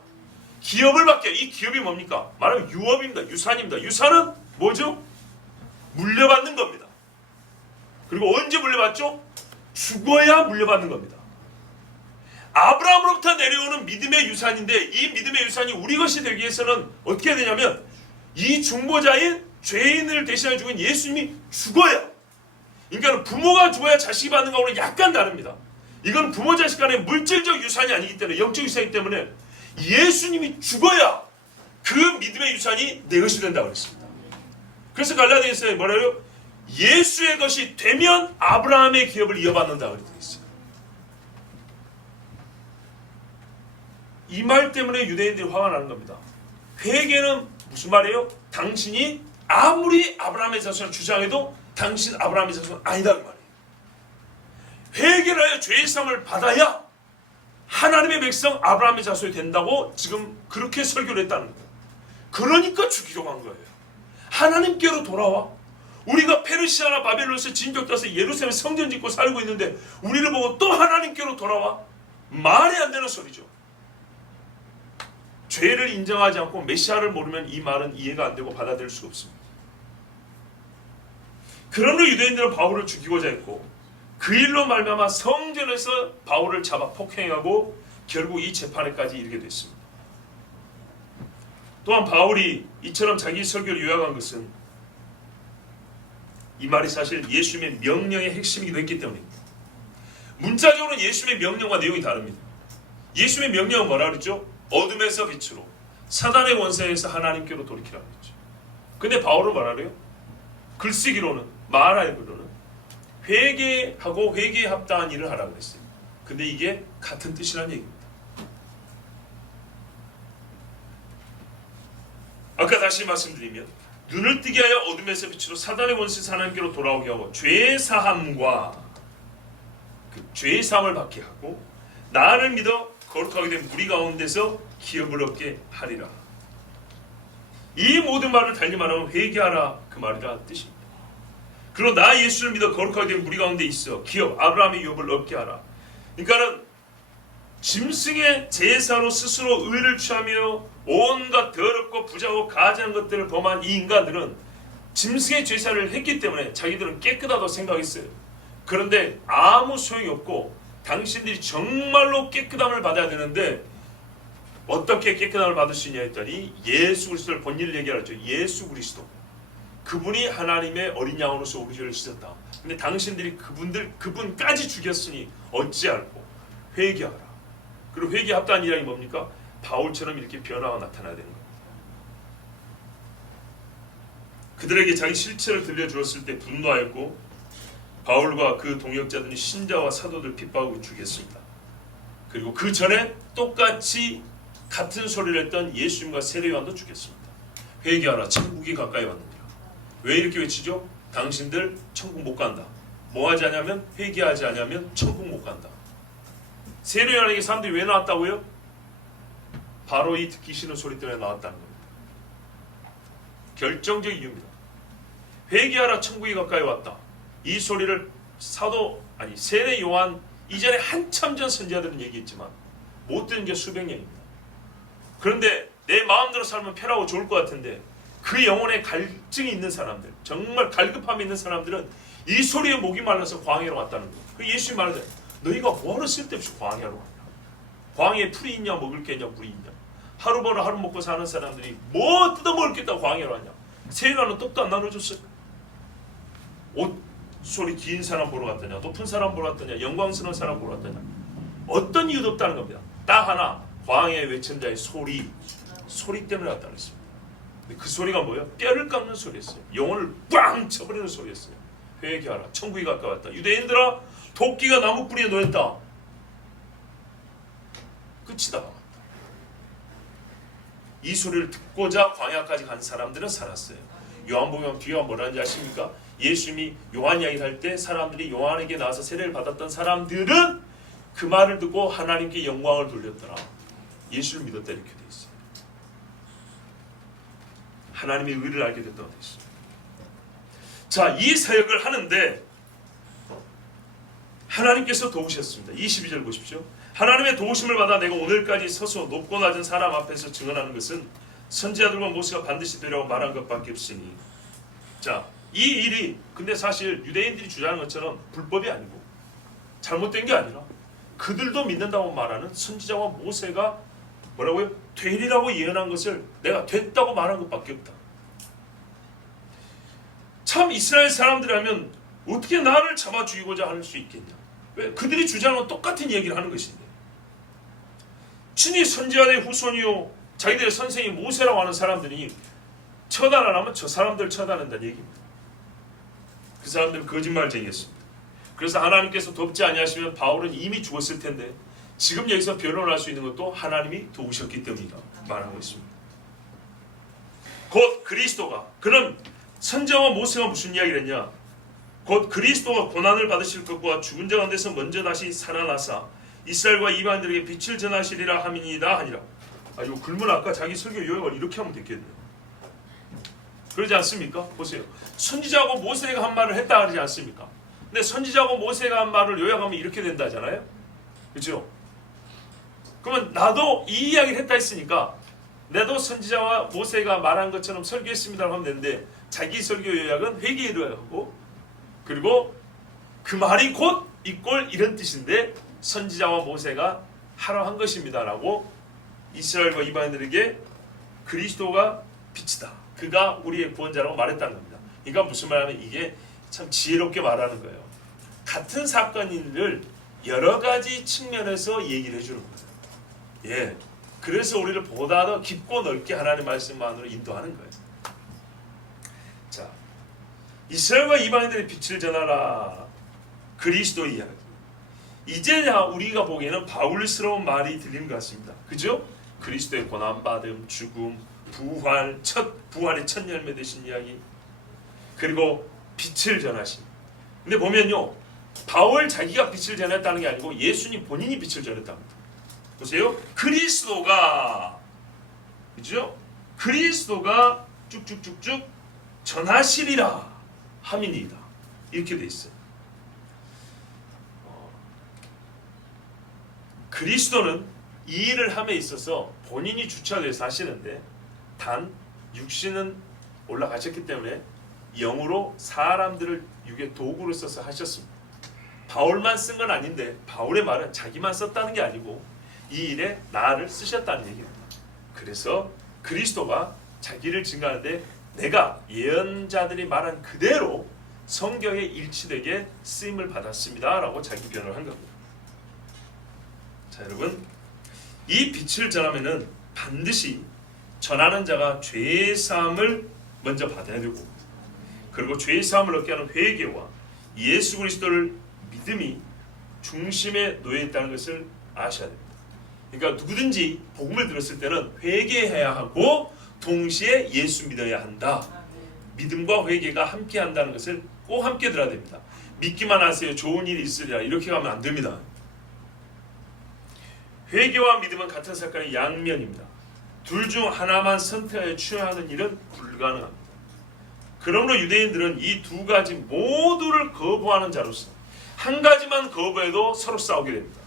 기업을 받게. 이 기업이 뭡니까? 말하면 유업입니다. 유산입니다. 유산은 뭐죠? 물려받는 겁니다. 그리고 언제 물려받죠? 죽어야 물려받는 겁니다. 아브라함으로부터 내려오는 믿음의 유산인데 이 믿음의 유산이 우리 것이 되기 위해서는 어떻게 해야 되냐면 이 중보자인 죄인을 대신해 죽은 예수님이 죽어야. 그러니까 부모가 죽어야 자식이 받는 거하고는 약간 다릅니다. 이건 부모 자식 간의 물질적 유산이 아니기 때문에, 영적 유산이기 때문에 예수님이 죽어야 그 믿음의 유산이 내 것이 된다고 그랬습니다. 그래서 갈라디아서에 뭐라고요? 예수의 것이 되면 아브라함의 기업을 이어받는다고 그랬어요. 이 말 때문에 유대인들이 화가 나는 겁니다. 회개는 무슨 말이에요? 당신이 아무리 아브라함의 자손을 주장해도 당신 아브라함의 자손은 아니다는 말이에요. 회개를 하여 죄의 사함을 받아야 하나님의 백성 아브라함의 자손이 된다고 지금 그렇게 설교를 했다는 거예요. 그러니까 죽이려고 한 거예요. 하나님께로 돌아와. 우리가 페르시아나 바벨론에서 진격돼서 예루살렘 성전 짓고 살고 있는데 우리를 보고 또 하나님께로 돌아와? 말이 안 되는 소리죠. 죄를 인정하지 않고 메시아를 모르면 이 말은 이해가 안 되고 받아들일 수가 없습니다. 그러므로 유대인들은 바울을 죽이고자 했고 그 일로 말미암아 성전에서 바울을 잡아 폭행하고 결국 이 재판에까지 이르게 됐습니다. 또한 바울이 이처럼 자기 설교를 요약한 것은 이 말이 사실 예수님의 명령의 핵심이기도 했기 때문입니다. 문자적으로는 예수님의 명령과 내용이 다릅니다. 예수님의 명령은 뭐라 그랬죠? 어둠에서 빛으로, 사단의 권세에서 하나님께로 돌이키라고 했죠. 근데 바울은 뭐라 그래요? 글쓰기로는, 말하기로는 회개하고 회개에 합당한 일을 하라고 했어요. 근데 이게 같은 뜻이라는 얘기입니다. 아까 다시 말씀드리면 눈을 뜨게 하여 어둠에서 빛으로, 사단의 권세에서 하나님께로 돌아오게 하고 죄의 사함과 그 죄의 사함을 받게 하고 나를 믿어 거룩하게 된 무리 가운데서 기업을 얻게 하리라. 이 모든 말을 달리 말하면 회개하라 그 말이라 뜻입니다. 그리고 나 예수를 믿어 거룩하게 된 무리 가운데 있어 기업 아브라함의 유업을 얻게 하라. 그러니까는 짐승의 제사로 스스로 의를 취하며 온갖 더럽고 부자고 가증한 것들을 범한 이 인간들은 짐승의 제사를 했기 때문에 자기들은 깨끗하다고 생각했어요. 그런데 아무 소용이 없고 당신들이 정말로 깨끗함을 받아야 되는데 어떻게 깨끗함을 받을 수 있냐 했더니 예수 그리스도를 본인을 얘기하죠. 예수 그리스도. 그분이 하나님의 어린 양으로서 우리 죄를 씻었다. 근데 당신들이 그분까지 죽였으니 어찌할꼬 회개하라. 그리고 회개에 합당한 일이 뭡니까? 바울처럼 이렇게 변화가 나타나야 되는 겁니다. 그들에게 자기 실체를 들려주었을 때 분노하였고 바울과 그 동역자들이 신자와 사도들 핍박하고 죽였습니다. 그리고 그 전에 똑같이 같은 소리를 했던 예수님과 세례 요한도 죽였습니다. 회개하라, 천국이 가까이 왔느니라. 왜 이렇게 외치죠? 당신들 천국 못 간다. 뭐 하지 않냐면 회개하지 않냐면 천국 못 간다. 세례요한에게 사람들이 왜 나왔다고요? 바로 이 듣기 싫은 소리 때문에 나왔다는 겁니다. 결정적 이유입니다. 회개하라 천국이 가까이 왔다. 이 소리를 세례 요한 이전에 한참 전 선지자들은 얘기했지만 못 들은 게 수백 년입니다. 그런데 내 마음대로 살면 편하고 좋을 것 같은데 그 영혼에 갈증이 있는 사람들, 정말 갈급함이 있는 사람들은 이 소리에 목이 말라서 광야로 왔다는 거예요. 그 예수님이 말하잖아요. 너희가 뭐하러 쓸데없이 광야로 왔냐. 광야에 풀이 있냐 먹을 게 있냐 물이 있냐. 하루 벌어 하루 먹고 사는 사람들이 뭐 뜯어먹을 게 있다고 광야로 왔냐. 세례요한은 떡도 안 나눠줬어요. 옷 소리 긴 사람 보러 갔더냐, 높은 사람 보러 갔더냐, 영광스러운 사람 보러 갔더냐. 어떤 이유도 없다는 겁니다. 딱 하나, 광야에 외친 자의 소리 때문에 왔다는 것입니다. 근데 그 소리가 뭐예요? 뼈를 깎는 소리였어요. 영혼을 빵 쳐버리는 소리였어요. 회개하라, 천국이 가까웠다. 유대인들아, 도끼가 나무 뿌리에 놓였다. 끝이다. 이 소리를 듣고자 광야까지 간 사람들은 살았어요. 요한복음 뒤가 뭐라는지 아십니까? 예수님이 요한 이야기를 할 때 사람들이 요한에게 나와서 세례를 받았던 사람들은 그 말을 듣고 하나님께 영광을 돌렸더라. 예수를 믿었다 이렇게 돼 있어요. 하나님의 의를 알게 됐다고 돼 있어요. 자, 이 사역을 하는데 하나님께서 도우셨습니다. 22절 보십시오. 하나님의 도우심을 받아 내가 오늘까지 서서 높고 낮은 사람 앞에서 증언하는 것은 선지자들과 모세가 반드시 되라고 말한 것밖에 없으니. 자, 이 일이 근데 사실 유대인들이 주장하는 것처럼 불법이 아니고 잘못된 게 아니라 그들도 믿는다고 말하는 선지자와 모세가 뭐라고요? 되리라고 예언한 것을 내가 됐다고 말한 것밖에 없다. 참 이스라엘 사람들이라면 어떻게 나를 잡아 죽이고자 할 수 있겠냐? 왜? 그들이 주장하는 똑같은 얘기를 하는 것인데 친히 선지자의 후손이요 자기들의 선생이 모세라고 하는 사람들이 처단 안 하면 저 사람들 처단한다는 얘기입니다. 그 사람들은 거짓말쟁이였습니다. 그래서 하나님께서 돕지 아니하시면 바울은 이미 죽었을 텐데 지금 여기서 변론할 수 있는 것도 하나님이 도우셨기 때문이다 말하고 있습니다. 곧 그리스도가, 그는 선지자와 모세가 무슨 이야기를 했냐? 곧 그리스도가 고난을 받으실 것과 죽은 자 가운데서 먼저 다시 살아나사 이스라엘과 이방인들에게 빛을 전하시리라 함이니이다 하니라. 이거 글문 아까 자기 설교 요약을 이렇게 하면 됐겠네요. 그러지 않습니까? 보세요. 선지자하고 모세가 한 말을 했다 그러지 않습니까? 근데 선지자하고 모세가 한 말을 요약하면 이렇게 된다잖아요. 그렇죠? 그러면 나도 이 이야기를 했다 했으니까 나도 선지자와 모세가 말한 것처럼 설교했습니다 하면 되는데 자기 설교 요약은 회개로 하고 그리고 그 말이 곧 이꼴 이런 뜻인데 선지자와 모세가 하라 한 것입니다 라고 이스라엘과 이방인들에게 그리스도가 빛이다. 그가 우리의 구원자라고 말했다는 겁니다. 그러니까 무슨 말하면 이게 참 지혜롭게 말하는 거예요. 같은 사건을 여러 가지 측면에서 얘기를 해주는 거예요. 예, 그래서 우리를 보다 더 깊고 넓게 하나님의 말씀만으로 인도하는 거예요. 자, 이스라엘과 이방인들의 빛을 전하라. 그리스도 이야기. 이제야 우리가 보기에는 바울스러운 말이 들리는 것 같습니다. 그죠? 그리스도의 고난받음, 죽음, 부활의 첫 열매 되신 이야기. 그리고 빛을 전하신. 근데 보면요, 바울 자기가 빛을 전했다는 게 아니고 예수님 본인이 빛을 전했답니다. 보세요. 그리스도가, 그죠? 그리스도가 쭉쭉쭉쭉 전하시리라 함이니이다. 이렇게 돼 있어요. 그리스도는 이 일을 함에 있어서 본인이 주체돼서 하시는데 단 육신은 올라가셨기 때문에 영으로 사람들을 육의 도구로 써서 하셨습니다. 바울만 쓴 건 아닌데 바울의 말은 자기만 썼다는 게 아니고 이 일에 나를 쓰셨다는 얘기입니다. 그래서 그리스도가 자기를 증거하는데 내가 예언자들이 말한 그대로 성경에 일치되게 쓰임을 받았습니다 라고 자기 변호를 한 겁니다. 자, 여러분, 이 빛을 전하면은 반드시 전하는 자가 죄의 사함을 먼저 받아야 되고 그리고 죄의 사함을 얻게 하는 회개와 예수 그리스도를 믿음이 중심에 놓여 있다는 것을 아셔야 됩니다. 그러니까 누구든지 복음을 들었을 때는 회개해야 하고 동시에 예수 믿어야 한다. 믿음과 회개가 함께 한다는 것을 꼭 함께 들어야 됩니다. 믿기만 하세요. 좋은 일이 있으리라. 이렇게 가면 안 됩니다. 회개와 믿음은 같은 사건의 양면입니다. 둘 중 하나만 선택하여 취하는 일은 불가능합니다. 그러므로 유대인들은 이 두 가지 모두를 거부하는 자로서 한 가지만 거부해도 서로 싸우게 됩니다.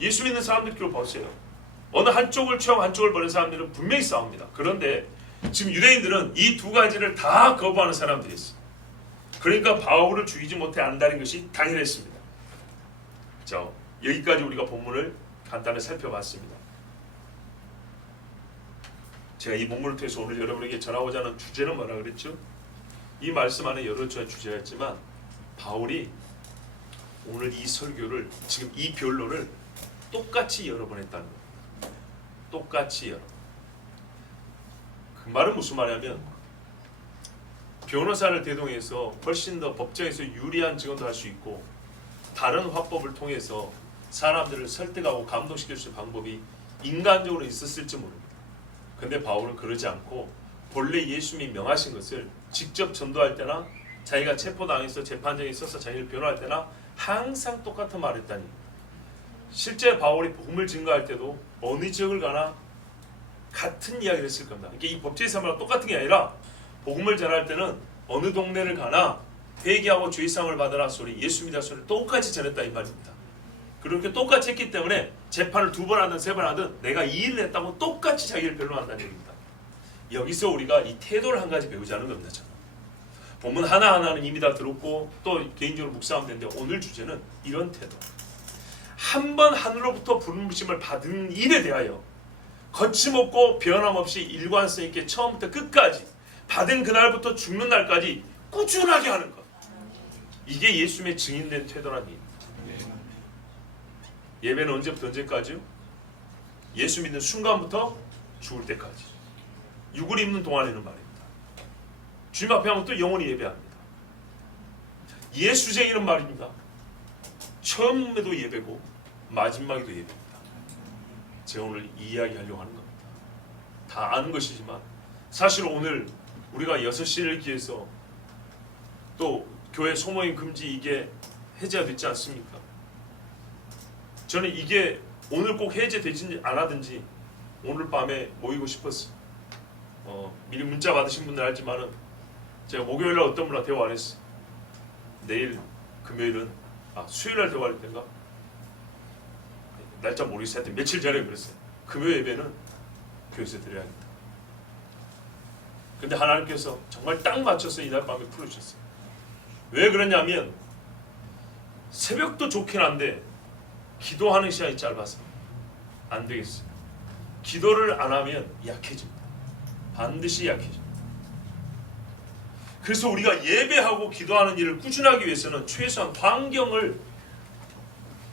예수 믿는 사람들끼리 보세요. 어느 한쪽을 취하고 한쪽을 버린 사람들은 분명히 싸웁니다. 그런데 지금 유대인들은 이 두 가지를 다 거부하는 사람들이 있어요. 그러니까 바울을 죽이지 못해 안달인 것이 당연했습니다. 자, 여기까지 우리가 본문을 간단히 살펴봤습니다. 제가 이 본문을 통해서 오늘 여러분에게 전하고자 하는 주제는 뭐라 그랬죠? 이 말씀 안에 여러 주제가 있지만 바울이 오늘 이 설교를 지금 이 변론을 똑같이 여러 번 했다는 거예요. 똑같이 여러 번. 그 말은 무슨 말이냐면 변호사를 대동해서 훨씬 더 법정에서 유리한 증언도 할 수 있고 다른 화법을 통해서 사람들을 설득하고 감동시킬 수 있는 방법이 인간적으로 있었을지 모릅니다. 근데 바울은 그러지 않고 본래 예수님이 명하신 것을 직접 전도할 때나 자기가 체포당해서 재판정에 있어서 자기를 변호할 때나 항상 똑같은 말을 했다니. 실제 바울이 복음을 증거할 때도 어느 지역을 가나 같은 이야기를 했을 겁니다. 이게 이 법제의 삶이랑 똑같은 게 아니라 복음을 전할 때는 어느 동네를 가나 회개하고 주의사항을 받으라 소리, 예수 믿으라 소리를 똑같이 전했다 이 말입니다. 그렇게 똑같이 했기 때문에 재판을 2번 하든 3번 하든 내가 이 일을 했다고 똑같이 자기를 변론한다는 얘기입니다. 여기서 우리가 이 태도를 한 가지 배우자는 겁니다. 저는. 본문 하나하나는 이미 다 들었고 또 개인적으로 묵상하면 되는데 오늘 주제는 이런 태도. 한 번 하늘로부터 부름부심을 받은 일에 대하여 거침없고 변함없이 일관성 있게 처음부터 끝까지 받은 그날부터 죽는 날까지 꾸준하게 하는 것. 이게 예수님의 증인된 태도란 얘기입니다. 예배는 언제부터 언제까지요? 예수 믿는 순간부터 죽을 때까지. 육을 입는 동안에는 말입니다. 주님 앞에 하면 또 영원히 예배합니다. 예수쟁이는 말입니다. 처음에도 예배고 마지막에도 예배입니다. 제가 오늘 이 이야기 하려고 하는 겁니다. 다 아는 것이지만 사실 오늘 우리가 6시를 기해서 또 교회 소모임 금지 이게 해제가 됐지 않습니까? 저는 이게 오늘 꼭 해제되지 않았든지 오늘 밤에 모이고 싶었어요. 미리 문자 받으신 분들 알지만은 제가 목요일날 어떤 분과 대화 안 했어요. 내일 금요일은 수요일날 대화할 때인가? 날짜 모르겠어요. 하여튼 며칠 전에 그랬어요. 금요 예배는 교회에서 드려야겠다. 근데 하나님께서 정말 딱 맞춰서 이날 밤에 풀어주셨어요. 왜 그러냐면 새벽도 좋긴 한데 기도하는 시간이 짧아서 안 되겠어요. 기도를 안 하면 약해집니다. 반드시 약해집니다. 그래서 우리가 예배하고 기도하는 일을 꾸준하기 위해서는 최소한 환경을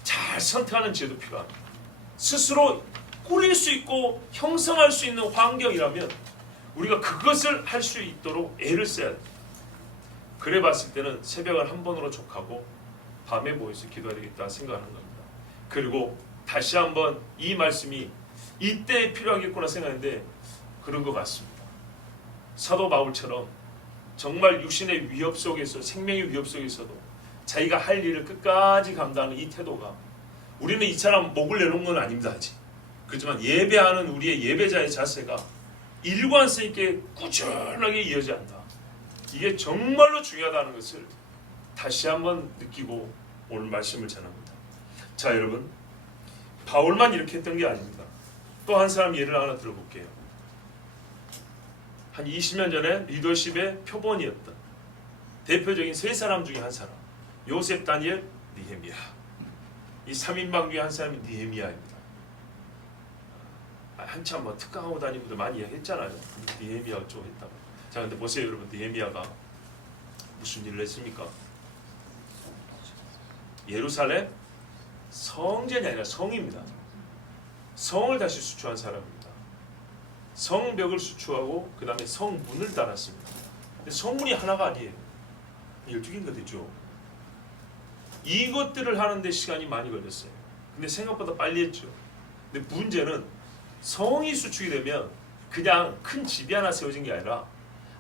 잘 선택하는 지혜도 필요합니다. 스스로 꾸릴 수 있고 형성할 수 있는 환경이라면 우리가 그것을 할 수 있도록 애를 써야 됩니다. 그래 봤을 때는 새벽을 한 번으로 족하고 밤에 모여서 기도해야 되겠다 생각하는 겁니다. 그리고 다시 한번 이 말씀이 이때 필요하겠구나 생각했는데 그런 것 같습니다. 사도 바울처럼 정말 육신의 위협 속에서 생명의 위협 속에서도 자기가 할 일을 끝까지 감당하는 이 태도가 우리는 이처럼 목을 내놓은 건 아닙니다. 아직. 그렇지만 예배하는 우리의 예배자의 자세가 일관성 있게 꾸준하게 이어져야 한다. 이게 정말로 중요하다는 것을 다시 한번 느끼고 오늘 말씀을 전합니다. 자 여러분, 바울만 이렇게 했던 게 아닙니다. 또 한 사람 예를 하나 들어볼게요. 한 20년 전에 리더십의 표본이었던 대표적인 3사람 중에 한 사람, 요셉, 다니엘, 느헤미야. 이 3인방 중에 한 사람이 느헤미야입니다. 한참 뭐 특강하고 다니는 분들 많이 했잖아요. 느헤미야가 어쩌고 했다고. 자 근데 보세요 여러분, 느헤미야가 무슨 일을 했습니까? 예루살렘 성전이 아니라 성입니다. 성을 다시 수축한 사람입니다. 성벽을 수축하고 그 다음에 성문을 달았습니다. 근데 성문이 하나가 아니에요. 12개가 되죠. 이것들을 하는데 시간이 많이 걸렸어요. 근데 생각보다 빨리 했죠. 근데 문제는 성이 수축이 되면 그냥 큰 집이 하나 세워진 게 아니라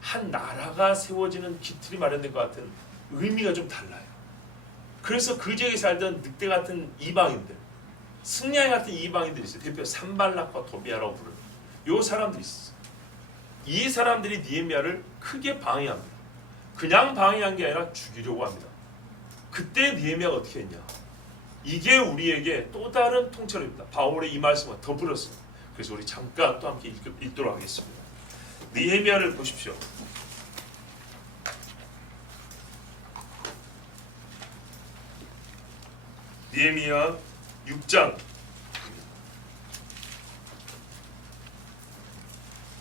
한 나라가 세워지는 기틀이 마련된 것 같은 의미가 좀 달라요. 그래서 그 지역에 살던 늑대 같은 이방인들, 승냥이 같은 이방인들이 있어요. 대표 산발락과 도비아라고 부르는 요 사람들이 있어요. 이 사람들이 느헤미야를 크게 방해합니다. 그냥 방해한 게 아니라 죽이려고 합니다. 그때 느헤미야가 어떻게 했냐? 이게 우리에게 또 다른 통찰입니다. 바울의 이 말씀과 더불었습니다. 그래서 우리 잠깐 또 함께 읽도록 하겠습니다. 느헤미야를 보십시오. 느헤미야 6장.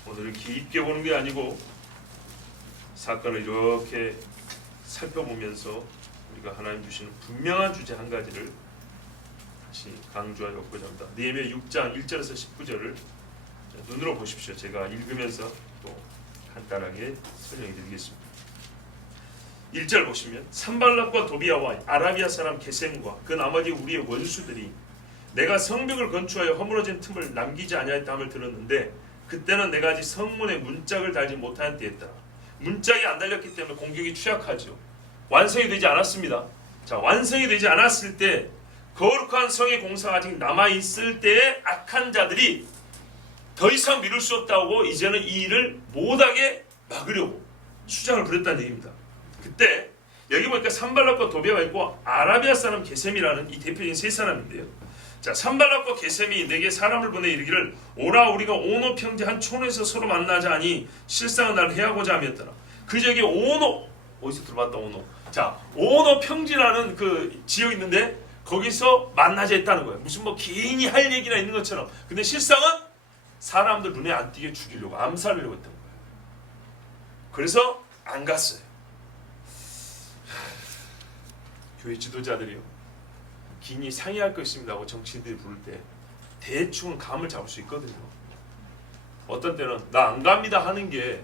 오늘 깊게 보는 게 아니고 사건을 이렇게 살펴보면서 우리가 하나님 주시는 분명한 주제 한 가지를 다시 강조하고자 합니다. 느헤미야 6장 1절에서 19절을 눈으로 보십시오. 제가 읽으면서 또 간단하게 설명해 드리겠습니다. 1절 보시면 산발락과 도비아와 아라비아 사람 게셈과 그 나머지 우리의 원수들이 내가 성벽을 건축하여 허물어진 틈을 남기지 아니하였다함을 들었는데 그때는 내가 아직 성문에 문짝을 달지 못한 때였다. 문짝이 안 달렸기 때문에 공격이 취약하죠. 완성이 되지 않았습니다. 자, 완성이 되지 않았을 때 거룩한 성의 공사가 아직 남아있을 때에 악한 자들이 더 이상 미룰 수 없다고 이제는 이 일을 못하게 막으려고 수장을 부렸다는 얘기입니다. 그때 여기 보니까 산발락과 도비아가 있고 아라비아 사람 게셈이라는 이 대표적인 세 사람인데요. 자, 산발락과 게셈이 내게 사람을 보내 이르기를 오라 우리가 오노 평지 한 촌에서 서로 만나자 하니 실상은 나를 해하고자 함이었더라. 그 지역에 오노 어디서 들어봤다 오노. 자, 오노 평지라는 그 지역이 있는데 거기서 만나자 했다는 거예요. 무슨 뭐 개인이 할 얘기나 있는 것처럼. 근데 실상은 사람들 눈에 안 띄게 죽이려고 암살하려고 했던 거예요. 그래서 안 갔어요. 교회 지도자들이요. 긴히 상의할 것입니다 하고 정치인들이 부를 때 대충은 감을 잡을 수 있거든요. 어떤 때는 나 안 갑니다 하는 게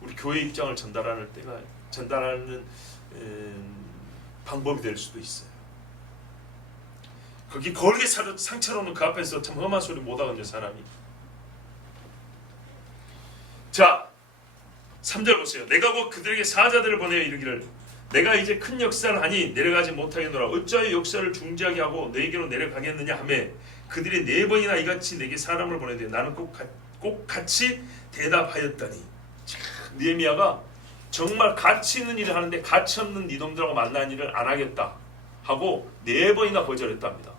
우리 교회 입장을 전달하는 방법이 될 수도 있어요. 거기 걸게 상처로는 그 앞에서 참 험한 소리 못하거든요 사람이. 자 3절 보세요. 내가 곧 그들에게 사자들을 보내어 이르기를 내가 이제 큰 역사를 하니 내려가지 못하겠노라. 어찌하여 역사를 중지하게 하고 너에게로 내려가겠느냐 하매 그들이 4번이나 이같이 내게 사람을 보내되 나는 꼭 같이 대답하였더니. 느헤미야가 정말 가치 있는 일을 하는데 가치 없는 이놈들하고 만나는 일을 안 하겠다 하고 4번이나 거절했답니다.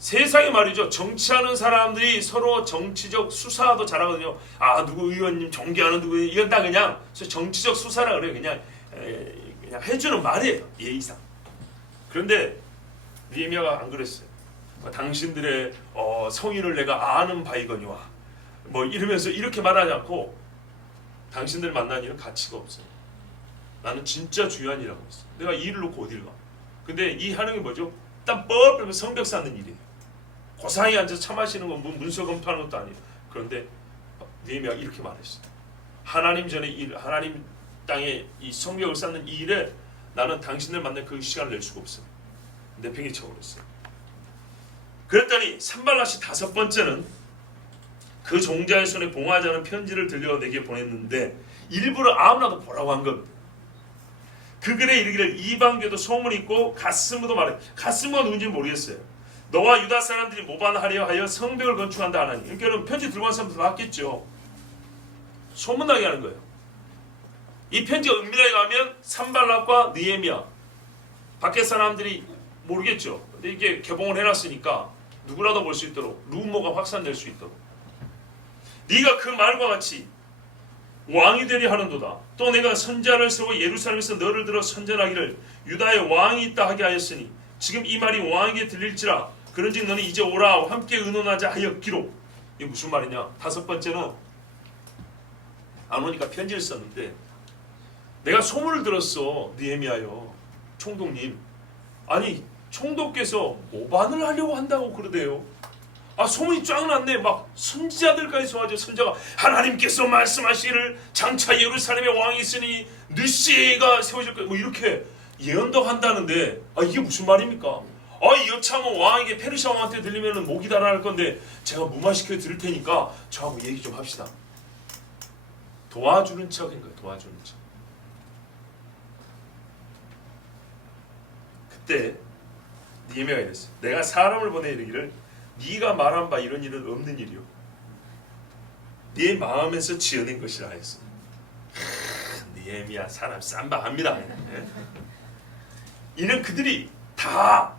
세상에 말이죠. 정치하는 사람들이 서로 정치적 수사도 잘하거든요. 아 누구 의원님 존경하는 누구 이건 다 그냥 정치적 수사라 그래요. 그냥 해주는 말이에요. 예의상. 그런데 느헤미야가 안 그랬어요. 당신들의 성의를 내가 아는 바이거니와 뭐 이러면서 이렇게 말하지 않고 당신들 만나는 일은 가치가 없어요. 나는 진짜 중요한 일하고 있어. 내가 이 일을 놓고 어딜 가. 근데 이 하는 게 뭐죠? 땀 뻘뻘 성벽 쌓는 일이에요. 고상히 앉아서 차 마시는 건 문서 검토하는 것도 아니에요. 그런데 느헤미야가 이렇게 말했어요. 하나님 전에 일, 하나님 땅에 이 성벽을 쌓는 이 일에 나는 당신들 만날 그 시간을 낼 수가 없어요. 내팽개쳐 버렸어요. 그랬더니 산발락이 5번째는 그 종자의 손에 봉하지 않은 편지를 들려 내게 보냈는데 일부러 아무나도 보라고 한 겁니다. 그 글에 이르기를 이방교도 소문이 있고 가스무도 말해. 가스무가 누군지 모르겠어요. 너와 유다 사람들이 모반하려 하여 성벽을 건축한다 하나니. 그러니까 편지 들고 간 사람들 맞겠죠. 소문나게 하는 거예요. 이 편지가 은밀하게 가면 산발락과 느헤미야 밖에 사람들이 모르겠죠. 근데 이게 개봉을 해놨으니까 누구라도 볼 수 있도록 루머가 확산될 수 있도록 네가 그 말과 같이 왕이 되리 하는도다. 또 내가 선자를 세워 예루살렘에서 너를 들어 선전하기를 유다의 왕이 있다 하게 하였으니 지금 이 말이 왕에게 들릴지라. 그런즉 너는 이제 오라 함께 의논하자 하였기로. 이게 무슨 말이냐. 5번째는 안 오니까 편지를 썼는데 내가 소문을 들었어. 느헤미야요 총독님. 아니 총독께서 모반을 하려고 한다고 그러대요. 아 소문이 쫙 났네. 막 선지자들까지 소화죠. 선자가 하나님께서 말씀하시기를 장차 예루살렘에 왕이 있으니 느시가 세워질 거야. 뭐 이렇게 예언도 한다는데 아 이게 무슨 말입니까? 아 여차하면 왕에게 페르시아 왕한테 들리면 목이 달아날 건데 제가 무마시켜 드릴 테니까 저하고 얘기 좀 합시다. 도와주는 척인 거예요. 도와주는 척. 그때 느헤미야가 이랬어요. 내가 사람을 보내 이르기를 네가 말한 바 이런 일은 없는 일이요 네 마음에서 지어낸 것이라 했어. 느헤미야 사람 쌈박합니다. 이는 그들이 다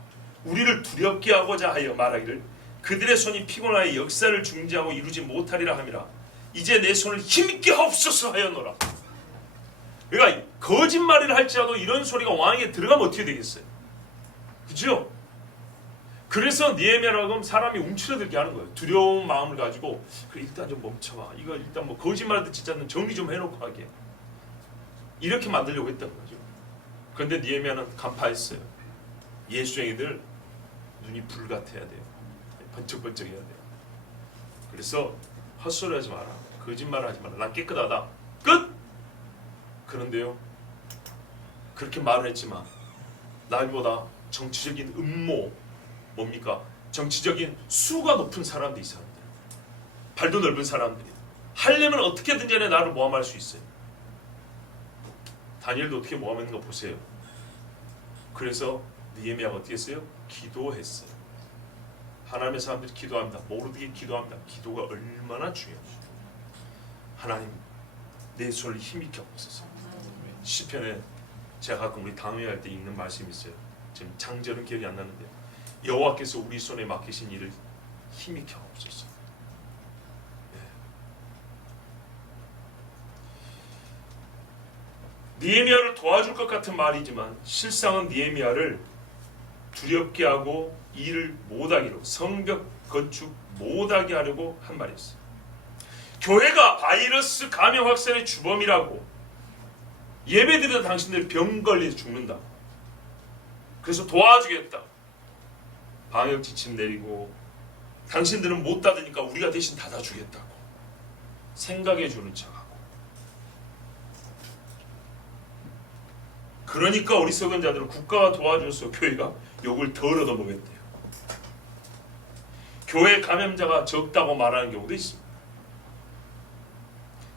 우리를 두렵게 하고자 하여 말하기를 그들의 손이 피곤하여 역사를 중지하고 이루지 못하리라 함이라. 이제 내 손을 힘있게 하옵소서 하였노라. 그러니까 거짓말을 할지라도 이런 소리가 왕에게 들어가면 어떻게 되겠어요? 그죠? 그래서 느헤미야라고 사람이 움츠러들게 하는 거예요. 두려운 마음을 가지고 그래 일단 좀 멈춰봐. 이거 일단 뭐 거짓말 듣지 않는 정리 좀 해놓고 하게. 이렇게 만들려고 했던 거죠. 그런데 느헤미야는 간파했어요. 예수쟁이들 눈이 불 같아야 돼요. 번쩍번쩍해야 돼요. 그래서 헛소리 하지 마라. 거짓말 하지 마라. 난 깨끗하다. 끝! 그런데요. 그렇게 말을 했지만 나보다 정치적인 음모 뭡니까? 정치적인 수가 높은 사람들이 이 사람들. 발도 넓은 사람들이. 하려면 어떻게든지 해 나를 모함할 수 있어요. 다니엘도 어떻게 모함했는 거 보세요. 그래서 느헤미야가 어떻게 했어요? 기도했어요. 하나님의 사람들이 기도합니다. 모르게 기도합니다. 기도가 얼마나 중요한지. 하나님 내 손을 힘있게 하옵소서. 시편에 제가 가끔 우리 당회할 때 읽는 말씀이 있어요. 지금 장절은 기억이 안 나는데 여호와께서 우리 손에 맡기신 일을 힘있게 하옵소서. 느헤미야를 도와줄 것 같은 말이지만 실상은 느헤미야를 두렵게 하고 일을 못하기로 성벽 건축 못하게 하려고 한 말이었어요. 교회가 바이러스 감염 확산의 주범이라고 예배드리던 당신들 병 걸려서 죽는다. 그래서 도와주겠다. 방역 지침 내리고 당신들은 못 닫으니까 우리가 대신 닫아주겠다고 생각해 주는 척하고. 그러니까 우리 서건자들은 국가가 도와줘서 교회가 욕을 덜 얻어먹었대요. 교회 감염자가 적다고 말하는 경우도 있습니다.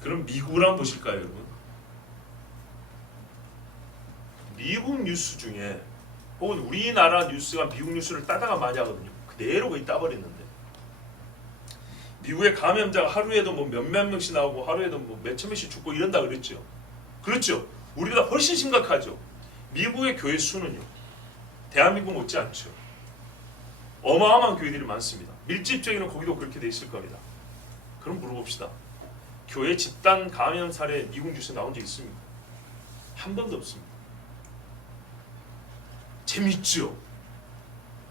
그럼 미국을 한번 보실까요, 여러분? 미국 뉴스 중에 혹은 우리나라 뉴스가 미국 뉴스를 따다가 많이 하거든요. 그대로 거의 따버렸는데 미국의 감염자가 하루에도 뭐 몇몇 명씩 나오고 하루에도 뭐 몇천 명씩 죽고 이런다 그랬죠. 그렇죠. 우리보다 훨씬 심각하죠. 미국의 교회 수는요 대한민국 못지 않죠. 어마어마한 교회들이 많습니다. 밀집적으로는 거기도 그렇게 돼 있을 겁니다. 그럼 물어봅시다. 교회 집단 감염 사례 미국 뉴스에 나온 적 있습니까? 한 번도 없습니다. 재밌죠?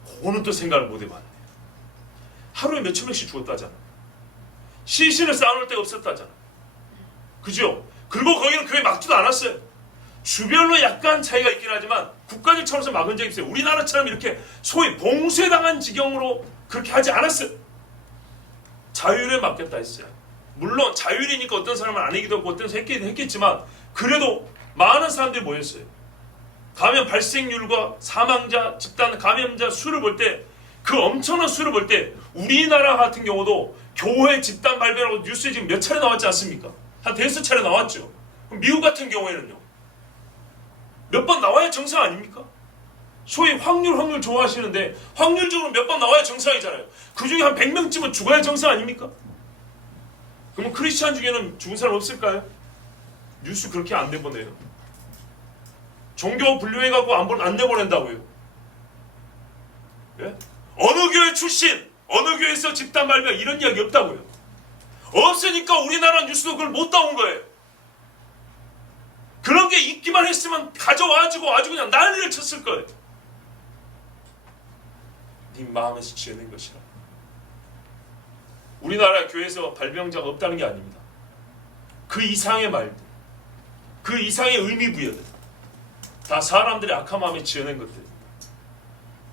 그거는 또 생각을 못 해봤네. 하루에 몇천 명씩 죽었다잖아. 시신을 쌓아놓을 데가 없었다잖아. 그죠? 그리고 거기는 교회 막지도 않았어요. 주별로 약간 차이가 있긴 하지만 국가적 차원에서 막은 적이 있어요. 우리나라처럼 이렇게 소위 봉쇄당한 지경으로 그렇게 하지 않았어요. 자율에 맡겼다 했어요. 물론 자율이니까 어떤 사람은 안 하기도 하고 어떤 사람은 했겠지만 그래도 많은 사람들이 모였어요. 감염 발생률과 사망자, 집단 감염자 수를 볼 때 그 엄청난 수를 볼 때 우리나라 같은 경우도 교회 집단 발병하고 뉴스에 지금 몇 차례 나왔지 않습니까? 한 대여섯 차례 나왔죠. 그럼 미국 같은 경우에는요. 몇 번 나와야 정상 아닙니까? 소위 확률 좋아하시는데 확률적으로 몇 번 나와야 정상이잖아요. 그 중에 한 100명쯤은 죽어야 정상 아닙니까? 그러면 크리스찬 중에는 죽은 사람 없을까요? 뉴스 그렇게 안 내보내요. 종교 분류해갖고 안 내보낸다고요. 예? 어느 교회 출신, 어느 교회에서 집단 발병 이런 이야기 없다고요. 없으니까 우리나라 뉴스도 그걸 못 따온 거예요. 그런 게 있기만 했으면 가져와가지고 아주 그냥 난리를 쳤을 거예요. 네 마음에서 지어낸 것이라. 우리나라 교회에서 발병자가 없다는 게 아닙니다. 그 이상의 말들, 그 이상의 의미 부여들 다 사람들의 악한 마음에 지어낸 것들입니다.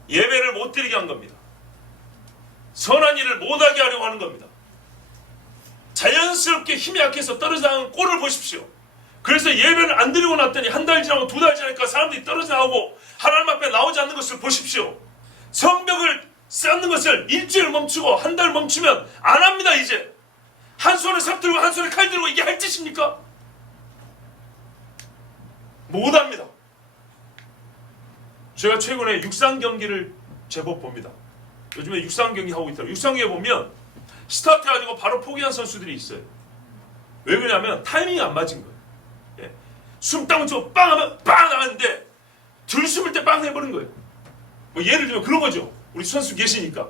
예배를 못 드리게 한 겁니다. 선한 일을 못하게 하려고 하는 겁니다. 자연스럽게 힘이 약해서 떨어져 나가는 꼴을 보십시오. 그래서 예배를 안 드리고 났더니 한 달 지나고 두 달 지나니까 사람들이 떨어져 나오고 하나님 앞에 나오지 않는 것을 보십시오. 성벽을 쌓는 것을 일주일 멈추고 한 달 멈추면 안 합니다. 이제 한 손에 삽 들고 한 손에 칼 들고 이게 할 짓입니까? 못 합니다. 제가 최근에 육상 경기를 제법 봅니다. 요즘에 육상 경기 하고 있더라고요. 육상 경기 보면 스타트해가지고 바로 포기한 선수들이 있어요. 왜 그러냐면 타이밍이 안 맞은 거예요. 예. 숨 딱 멈추고 빵 하면 빵 나갔는데 들숨을 때 빵 해버린 거예요. 뭐 예를 들면 그런 거죠. 우리 선수 계시니까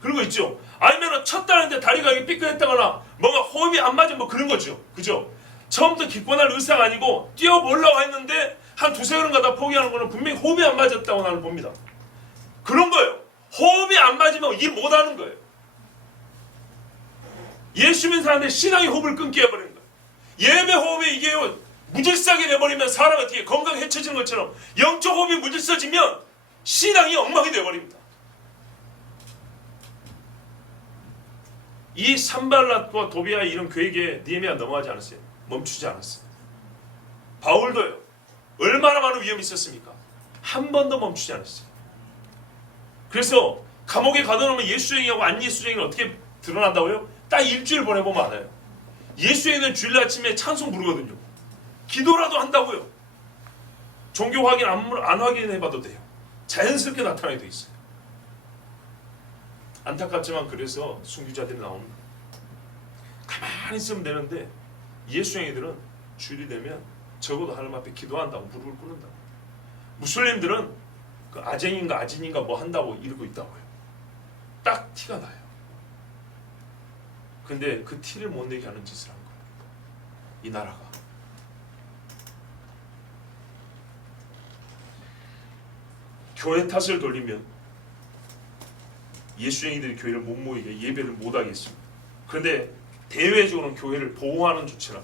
그런 거 있죠. 아니면 쳤다는데 다리가 삐끗했다거나 뭔가 호흡이 안 맞은 뭐 그런 거죠. 그죠? 처음부터 기권할 의사가 아니고 뛰어보려고 했는데 한 두세 걸음 가다 포기하는 거는 분명히 호흡이 안 맞았다고 나는 봅니다. 그런 거예요. 호흡이 안 맞으면 일 못하는 거예요. 예수 믿는 사람들 신앙의 호흡을 끊게 해버리는 거예요. 예배 호흡이 이게 무질서하게 돼버리면 사람 어떻게 건강이 해쳐지는 것처럼 영적 호흡이 무질서지면 신앙이 엉망이 돼버립니다. 이 산발랏과 도비아 이런 괴계에 느헤미야 넘어가지 않았어요. 멈추지 않았어요. 바울도요. 얼마나 많은 위험이 있었습니까? 한 번도 멈추지 않았어요. 그래서 감옥에 가둬놓으면 예수쟁이하고 안 예수쟁이는 어떻게 드러난다고요? 딱 일주일 보내보면 알아요. 예수쟁이는 주일 아침에 찬송 부르거든요. 기도라도 한다고요. 종교 확인 안 확인해봐도 돼요. 자연스럽게 나타나게 돼 있어요. 안타깝지만 그래서 순교자들이 나옵니다. 가만히 있으면 되는데 예수쟁이들은 주일이 되면 적어도 하나님 앞에 기도한다고 무릎을 꿇는다고. 무슬림들은 그 아쟁인가 아진인가 뭐 한다고 이러고 있다고요. 딱 티가 나요. 근데 그 티를 못 내게 하는 짓을 한 거예요. 이 나라가. 교회 탓을 돌리면 예수쟁이들이 교회를 못 모이게 예배를 못 하겠습니다. 그런데 대외적으로는 교회를 보호하는 조치라.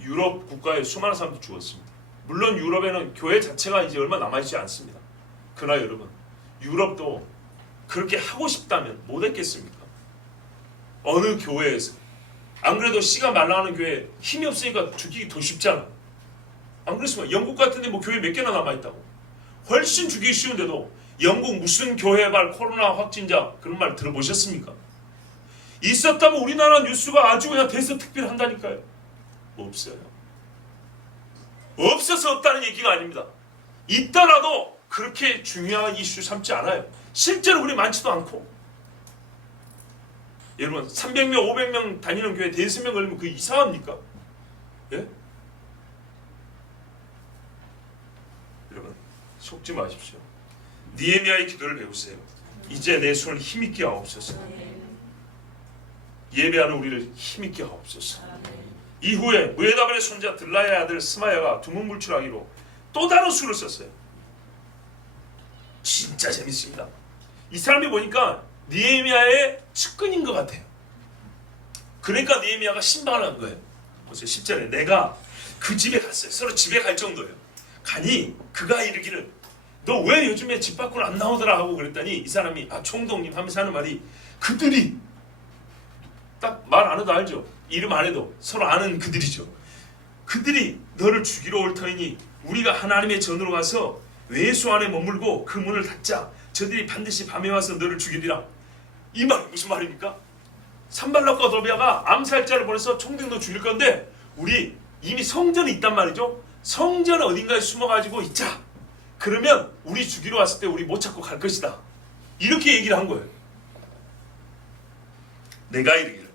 유럽 국가에 수많은 사람들이 죽었습니다. 물론 유럽에는 교회 자체가 이제 얼마 남아있지 않습니다. 그러나 여러분, 유럽도 그렇게 하고 싶다면 못 했겠습니까? 어느 교회에서. 안 그래도 씨가 말라가는 교회 힘이 없으니까 죽이기 더 쉽잖아. 안 그랬습니까? 영국 같은데 뭐 교회 몇 개나 남아있다고. 훨씬 죽이기 쉬운데도 영국 무슨 교회발 코로나 확진자 그런 말 들어보셨습니까? 있었다면 우리나라 뉴스가 아주 그냥 대서특필한다니까요. 없어요. 없어서 없다는 얘기가 아닙니다. 있더라도 그렇게 중요한 이슈 삼지 않아요. 실제로 우리 많지도 않고. 여러분 300명 500명 다니는 교회 대여섯 명 걸리면 그게 이상합니까? 예? 여러분 속지 마십시오. 느헤미야의 기도를 배우세요. 이제 내 손을 힘있게 하옵소서. 예배하는 우리를 힘있게 하옵소서. 이후에 무에다벨의 손자 들라야의 아들 스마야가 두문불출하기로 또 다른 수를 썼어요. 진짜 재밌습니다. 이 사람이 보니까 느헤미야의 측근인 것 같아요. 그러니까 느헤미야가 신방을 한 거예요. 보세요. 10절에 내가 그 집에 갔어요. 서로 집에 갈 정도예요. 가니 그가 이르기를 너 왜 요즘에 집 밖으로 안 나오더라 하고 그랬더니 이 사람이 총독님 하면서 하는 말이 그들이 딱 말 안 해도 알죠. 이름 안 해도 서로 아는 그들이죠. 그들이 너를 죽이러 올 터이니 우리가 하나님의 전으로 가서 외수 안에 머물고 그 문을 닫자. 저들이 반드시 밤에 와서 너를 죽이리라. 이 말이 무슨 말입니까? 산발락과 도비아가 암살자를 보내서 총독 너 죽일 건데 우리 이미 성전이 있단 말이죠. 성전 어딘가에 숨어가지고 있자. 그러면 우리 죽이러 왔을 때 우리 못 찾고 갈 것이다. 이렇게 얘기를 한 거예요. 내가 이르기를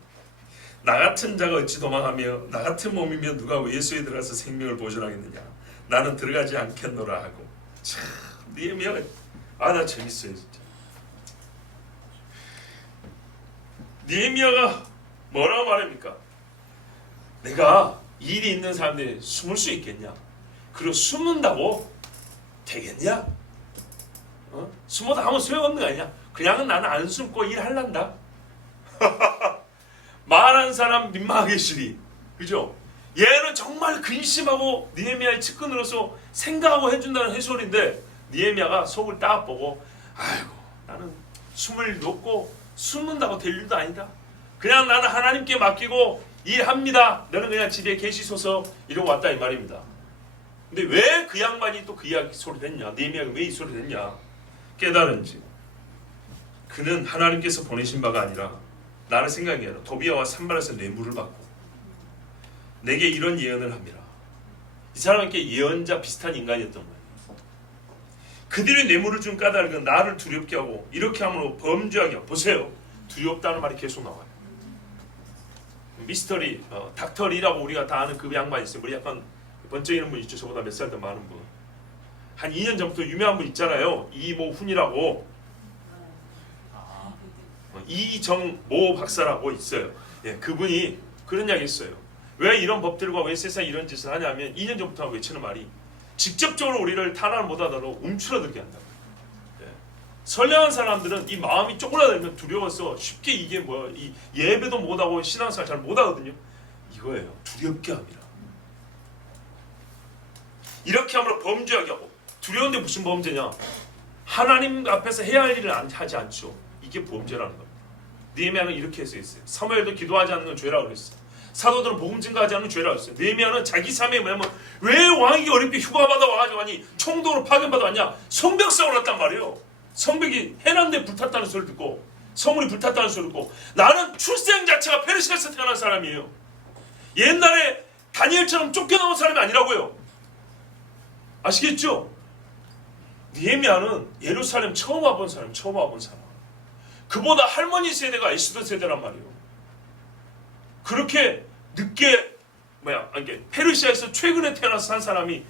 나 같은 자가 어찌 도망하며 나 같은 몸이면 누가 외수에 들어가서 생명을 보존하겠느냐. 나는 들어가지 않겠노라 하고. 참 느헤미야가 나 재밌어요 진짜. 느헤미야가 뭐라고 말합니까? 내가 일이 있는 사람들이 숨을 수 있겠냐? 그리고 숨는다고 되겠냐? 숨어도 아무 소용없는 거 아니냐? 그냥은 나는 안 숨고 일할란다. 말한 사람 민망하게 시리. 그죠? 얘는 정말 근심하고 느헤미야의 측근으로서 생각하고 해준다는 해설인데 느헤미야가 속을 딱 보고 아이고 나는 숨을 놓고 숨는다고 될 일도 아니다. 그냥 나는 하나님께 맡기고 일합니다. 너는 그냥 집에 계시소서 이러고 왔다 이 말입니다. 근데 왜 그 양반이 또 그 이야기 소리를 했냐? 느헤미야가 왜 이 소리를 했냐? 깨달은지 그는 하나님께서 보내신 바가 아니라 나는 생각이 아니라 도비아와 산발에서 뇌물을 받고 내게 이런 예언을 합니다. 이 이 사람은 이렇게 예언자 비슷한 인간이었던 거예요. 그들의 뇌물을 준 까닭은 나를 두렵게 하고 이렇게 함으로 범죄하게 하고. 보세요. 두렵다는 말이 계속 나와요. 미스터리, 닥터리라고 우리가 다 아는 그 양반 있어요. 우리 약간 번쩍이는 분 있죠. 저보다 몇 살 더 많은 분. 한 2년 전부터 유명한 분 있잖아요. 이모훈이라고. 이정모 박사라고 있어요. 예, 그분이 그런 이야기 했어요. 왜 이런 법들과 왜 세상에 이런 짓을 하냐면 2년 전부터 외치는 말이 직접적으로 우리를 탄압을 못하도록 움츠러들게 한다. 예. 선량한 사람들은 이 마음이 쪼그라들면 두려워서 쉽게 이게 뭐야, 이 예배도 못하고 신앙생활 잘 못하거든요. 이거예요. 두렵게 합니다. 이렇게 함으로 범죄하게 하고. 두려운데 무슨 범죄냐? 하나님 앞에서 해야 할 일을 하지 않죠. 이게 범죄라는 겁니다. 느헤미야는 이렇게 해서 있어요. 사무엘도 기도하지 않는 건 죄라고 그랬어요. 사도들은 복음 증거하지 않는 죄라고 했어요. 느헤미야는 자기 삶에 뭐냐면 왜 왕이 어렵게 휴가받아 와가지고 아니 총독으로 파견받아 왔냐? 성벽사고 났단 말이에요. 성벽이 해난데 불탔다는 소리 듣고 성문이 불탔다는 소리 듣고 나는 출생 자체가 페르시아에서 태어난 사람이에요. 옛날에 다니엘처럼 쫓겨나온 사람이 아니라고요. 아시겠죠? 느헤미야는 예루살렘 처음 와본 사람. 그보다 할머니 세대가 에스더 세대란 말이에요. 그렇게 늦게 페르시아에서 최근에 태어나서 산 사람이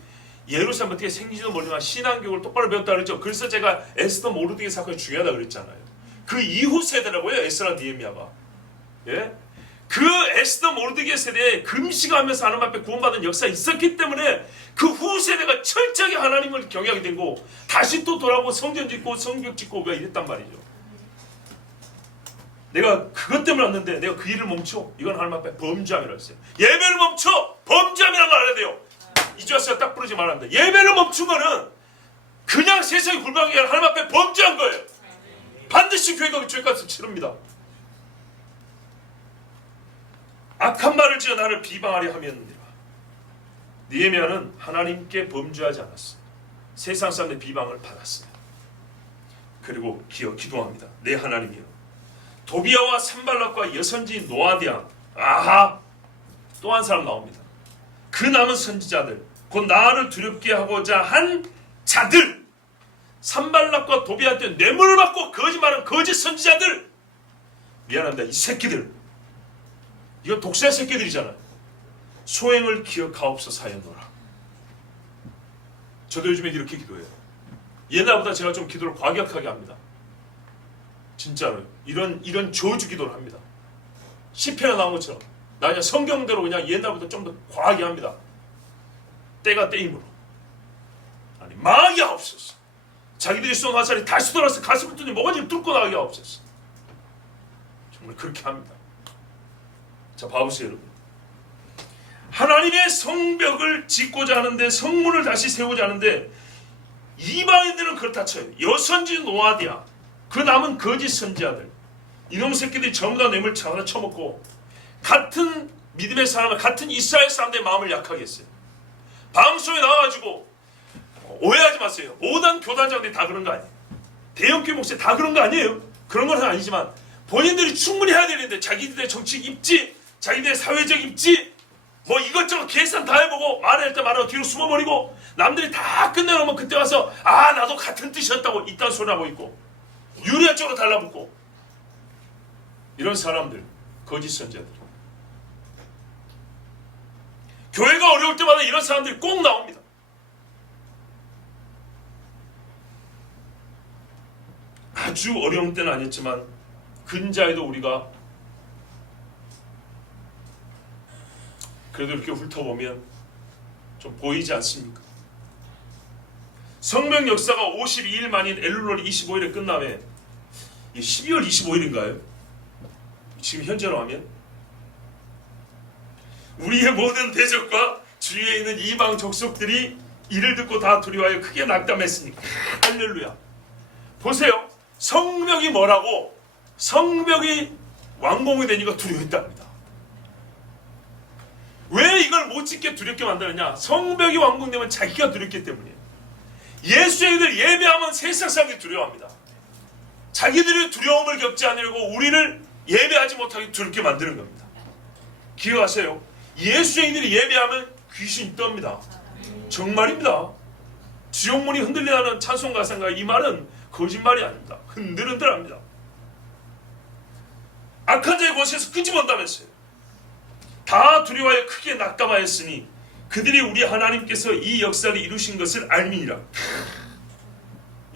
예루살렘 어떻게 생기지도 모르지만 신앙교육을 똑바로 배웠다 그랬죠. 그래서 제가 에스더 모르드게 사건이 중요하다 그랬잖아요. 그 이후 세대라고요. 에스더랑 느헤미야가. 예? 그 에스더 모르드게 세대에 금식하면서 하나님 앞에 구원받은 역사가 있었기 때문에 그 후 세대가 철저하게 하나님을 경외하게 되고 다시 또 돌아오고 성전 짓고 성벽 짓고 이랬단 말이죠. 내가 그것 때문에 왔는데 내가 그 일을 멈춰. 이건 하나님 앞에 범죄함이라고 했어요. 예배를 멈춰. 범죄함이라는 걸 알아야 돼요. 이주아스가 딱 부르지 말합니다. 예배를 멈춘 거는 그냥 세상이 불방하게 아니라 하나님 앞에 범죄한 거예요. 반드시 교회가 죄값을 치릅니다. 악한 말을 지어 나를 비방하려 하였느니라. 느헤미야는 하나님께 범죄하지 않았어요. 세상 사람의 비방을 받았어요. 그리고 기도합니다. 내 하나님이여, 도비아와 산발락과 여선지인 노아디아, 아하, 또 한 사람 나옵니다. 그 남은 선지자들, 곧 나를 두렵게 하고자 한 자들, 산발락과 도비아한테 뇌물을 받고 거짓말한 거짓 선지자들, 미안합니다. 이 새끼들, 이거 독살 새끼들이잖아요. 소행을 기억하옵소서 하였노라. 저도 요즘에 이렇게 기도해요. 옛날보다 제가 좀 기도를 과격하게 합니다. 진짜로 이런 저주 기도를 합니다. 시편에 나온 것처럼 나 그냥 성경대로 그냥 옛날보다 좀 더 과하게 합니다. 때가 때임으로 아니 망하게 하옵소서. 자기들이 쏜 화살이 다시 돌아서 가슴을 뚫니 모가지를 뚫고 나가게 하옵소서. 정말 그렇게 합니다. 자, 봐보세요 여러분. 하나님의 성벽을 짓고자 하는데, 성문을 다시 세우고자 하는데 이방인들은 그렇다 쳐요. 여선지 노아디아, 그 남은 거짓 선지자들, 이놈 새끼들이 전부 다 뇌물 하나 쳐먹고 같은 믿음의 사람, 같은 이스라엘 사람들의 마음을 약하게 했어요. 방송에 나와가지고 오해하지 마세요. 모든 교단장들이 다 그런 거 아니에요. 대형교회 목사 다 그런 거 아니에요. 그런 건 아니지만 본인들이 충분히 해야 되는데 자기들의 정치적 입지, 자기들의 사회적 입지, 뭐 이것저것 계산 다 해보고 말할 때 말하고 뒤로 숨어버리고 남들이 다 끝내놓으면 그때 와서 아 나도 같은 뜻이었다고 이딴 소리 하고 있고 유리한 쪽으로 달라붙고, 이런 사람들, 거짓 선지자들. 교회가 어려울 때마다 이런 사람들이 꼭 나옵니다. 아주 어려운 때는 아니었지만 근자에도 우리가 그래도 이렇게 훑어보면 좀 보이지 않습니까? 성명 역사가 52일 만인 엘룰월 25일에 끝나면 12월 25일인가요? 지금 현재로 하면 우리의 모든 대적과 주위에 있는 이방 족속들이 이를 듣고 다 두려워하여 크게 낙담했으니까 할렐루야. 보세요. 성벽이 뭐라고? 성벽이 왕궁이 되니까 두려워했답니다. 왜 이걸 못 짓게 두렵게 만드느냐? 성벽이 왕궁되면 자기가 두렵기 때문이에요. 예수의들 예배하면 세상 사람들이 두려워합니다. 자기들이 두려움을 겪지 않으려고 우리를 예배하지 못하게 두렵게 만드는 겁니다. 기억하세요. 예수의들이 예배하면 귀신이 떱니다. 정말입니다. 지옥문이 흔들리는 찬송 가사인가 이 말은 거짓말이 아닙니다. 흔들흔들합니다. 악한 자의 권세에서 끄집어낸다면서요. 다 두려워하여 크게 낙담하였으니 그들이 우리 하나님께서 이 역사를 이루신 것을 알미니라.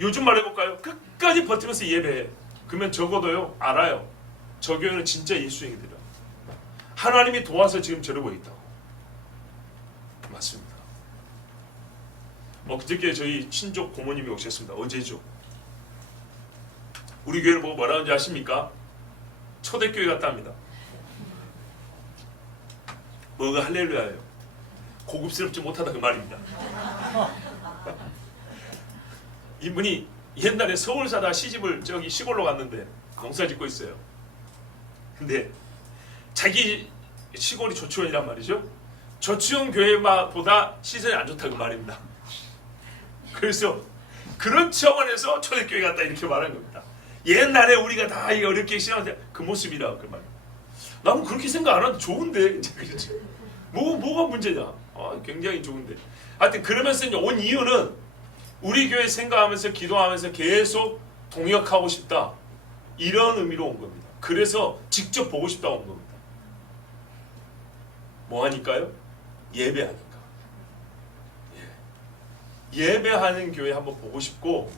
요즘 말해볼까요? 끝까지 버티면서 예배해. 그러면 적어도요 알아요. 저 교회는 진짜 예수행이더라. 하나님이 도와서 지금 저러고 있다고. 맞습니다. 그저께 저희 친족 고모님이 오셨습니다. 어제죠. 우리 교회를 보고 뭐라 하는지 아십니까? 초대교회 같다 합니다. 뭐가 할렐루야예요. 고급스럽지 못하다 그 말입니다. 이분이 옛날에 서울 사다 시집을 저기 시골로 갔는데 농사 짓고 있어요. 근데 자기 시골이 조치원이란 말이죠. 조치원 교회보다 시설이 안 좋다 그 말입니다. 그래서 그런 차원에서 초대교회 같다 이렇게 말한 겁니다. 옛날에 우리가 다 어렵게 시작할 때 그 모습이라 그 말. 나는 그렇게 생각 안 하는데 좋은데 그렇지. 뭐가 문제냐? 굉장히 좋은데. 하여튼 그러면서 이제 온 이유는 우리 교회 생각하면서 기도하면서 계속 동역하고 싶다 이런 의미로 온 겁니다. 그래서 직접 보고 싶다고 온 겁니다. 뭐 하니까요? 예배하니까. 예배하는 교회 한번 보고 싶고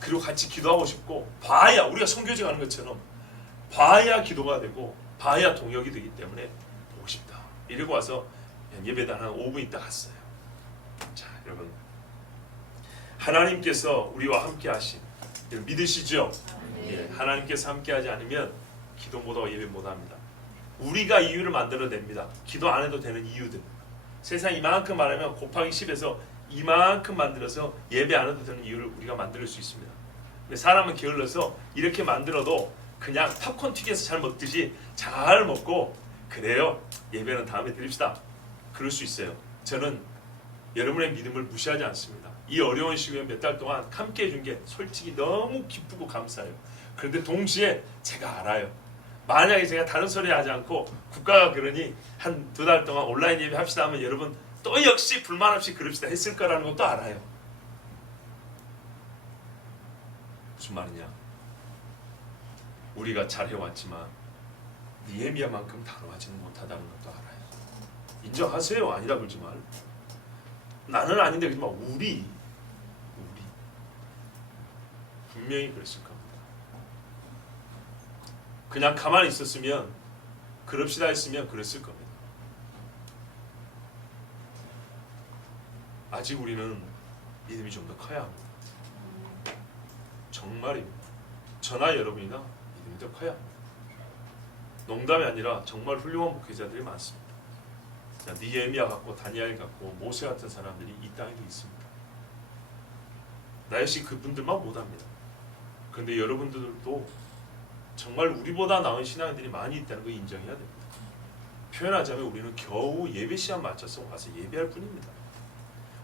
그리고 같이 기도하고 싶고 봐야 우리가 선교지 가는 것처럼 봐야 기도가 되고 봐야 동역이 되기 때문에 보고 싶다. 이러고 와서 예배당 한 5분 있다 갔어요. 자 여러분 하나님께서 우리와 함께 하신 믿으시죠? 예, 하나님께서 함께 하지 않으면 기도 못하고 예배 못합니다. 우리가 이유를 만들어냅니다. 기도 안 해도 되는 이유들. 세상 이만큼 말하면 곱하기 10에서 이만큼 만들어서 예배 안 해도 되는 이유를 우리가 만들 수 있습니다. 근데 사람은 게을러서 이렇게 만들어도 그냥 팝콘 튀겨서 잘 먹듯이 잘 먹고 그래요 예배는 다음에 드립시다 그럴 수 있어요. 저는 여러분의 믿음을 무시하지 않습니다. 이 어려운 시기에 몇 달 동안 함께 해준 게 솔직히 너무 기쁘고 감사해요. 그런데 동시에 제가 알아요. 만약에 제가 다른 소리 하지 않고 국가가 그러니 한 2달 동안 온라인 예배 합시다 하면 여러분 또 역시 불만 없이 그럽시다 했을 거라는 것도 알아요. 무슨 말이냐? 우리가 잘해왔지만 니에미야만큼 단호하지는 못하다는 것도 알아요. 인정하세요. 아니다 그러지 말. 나는 아닌데 그러지 마. 우리 분명히 그랬을 겁니다. 그냥 가만히 있었으면 그럽시다 했으면 그랬을 겁니다. 아직 우리는 믿음이 좀 더 커야 합니다. 정말입니다. 저나 여러분이나 믿음이 더 커야 합니다. 농담이 아니라 정말 훌륭한 목회자들이 많습니다. 니에미야 같고 다니엘 같고 모세 같은 사람들이 이 땅에도 있습니다. 나 역시 그분들만 못합니다. 그런데 여러분들도 정말 우리보다 나은 신앙인들이 많이 있다는 거 인정해야 됩니다. 표현하자면 우리는 겨우 예배 시간 맞춰서 와서 예배할 뿐입니다.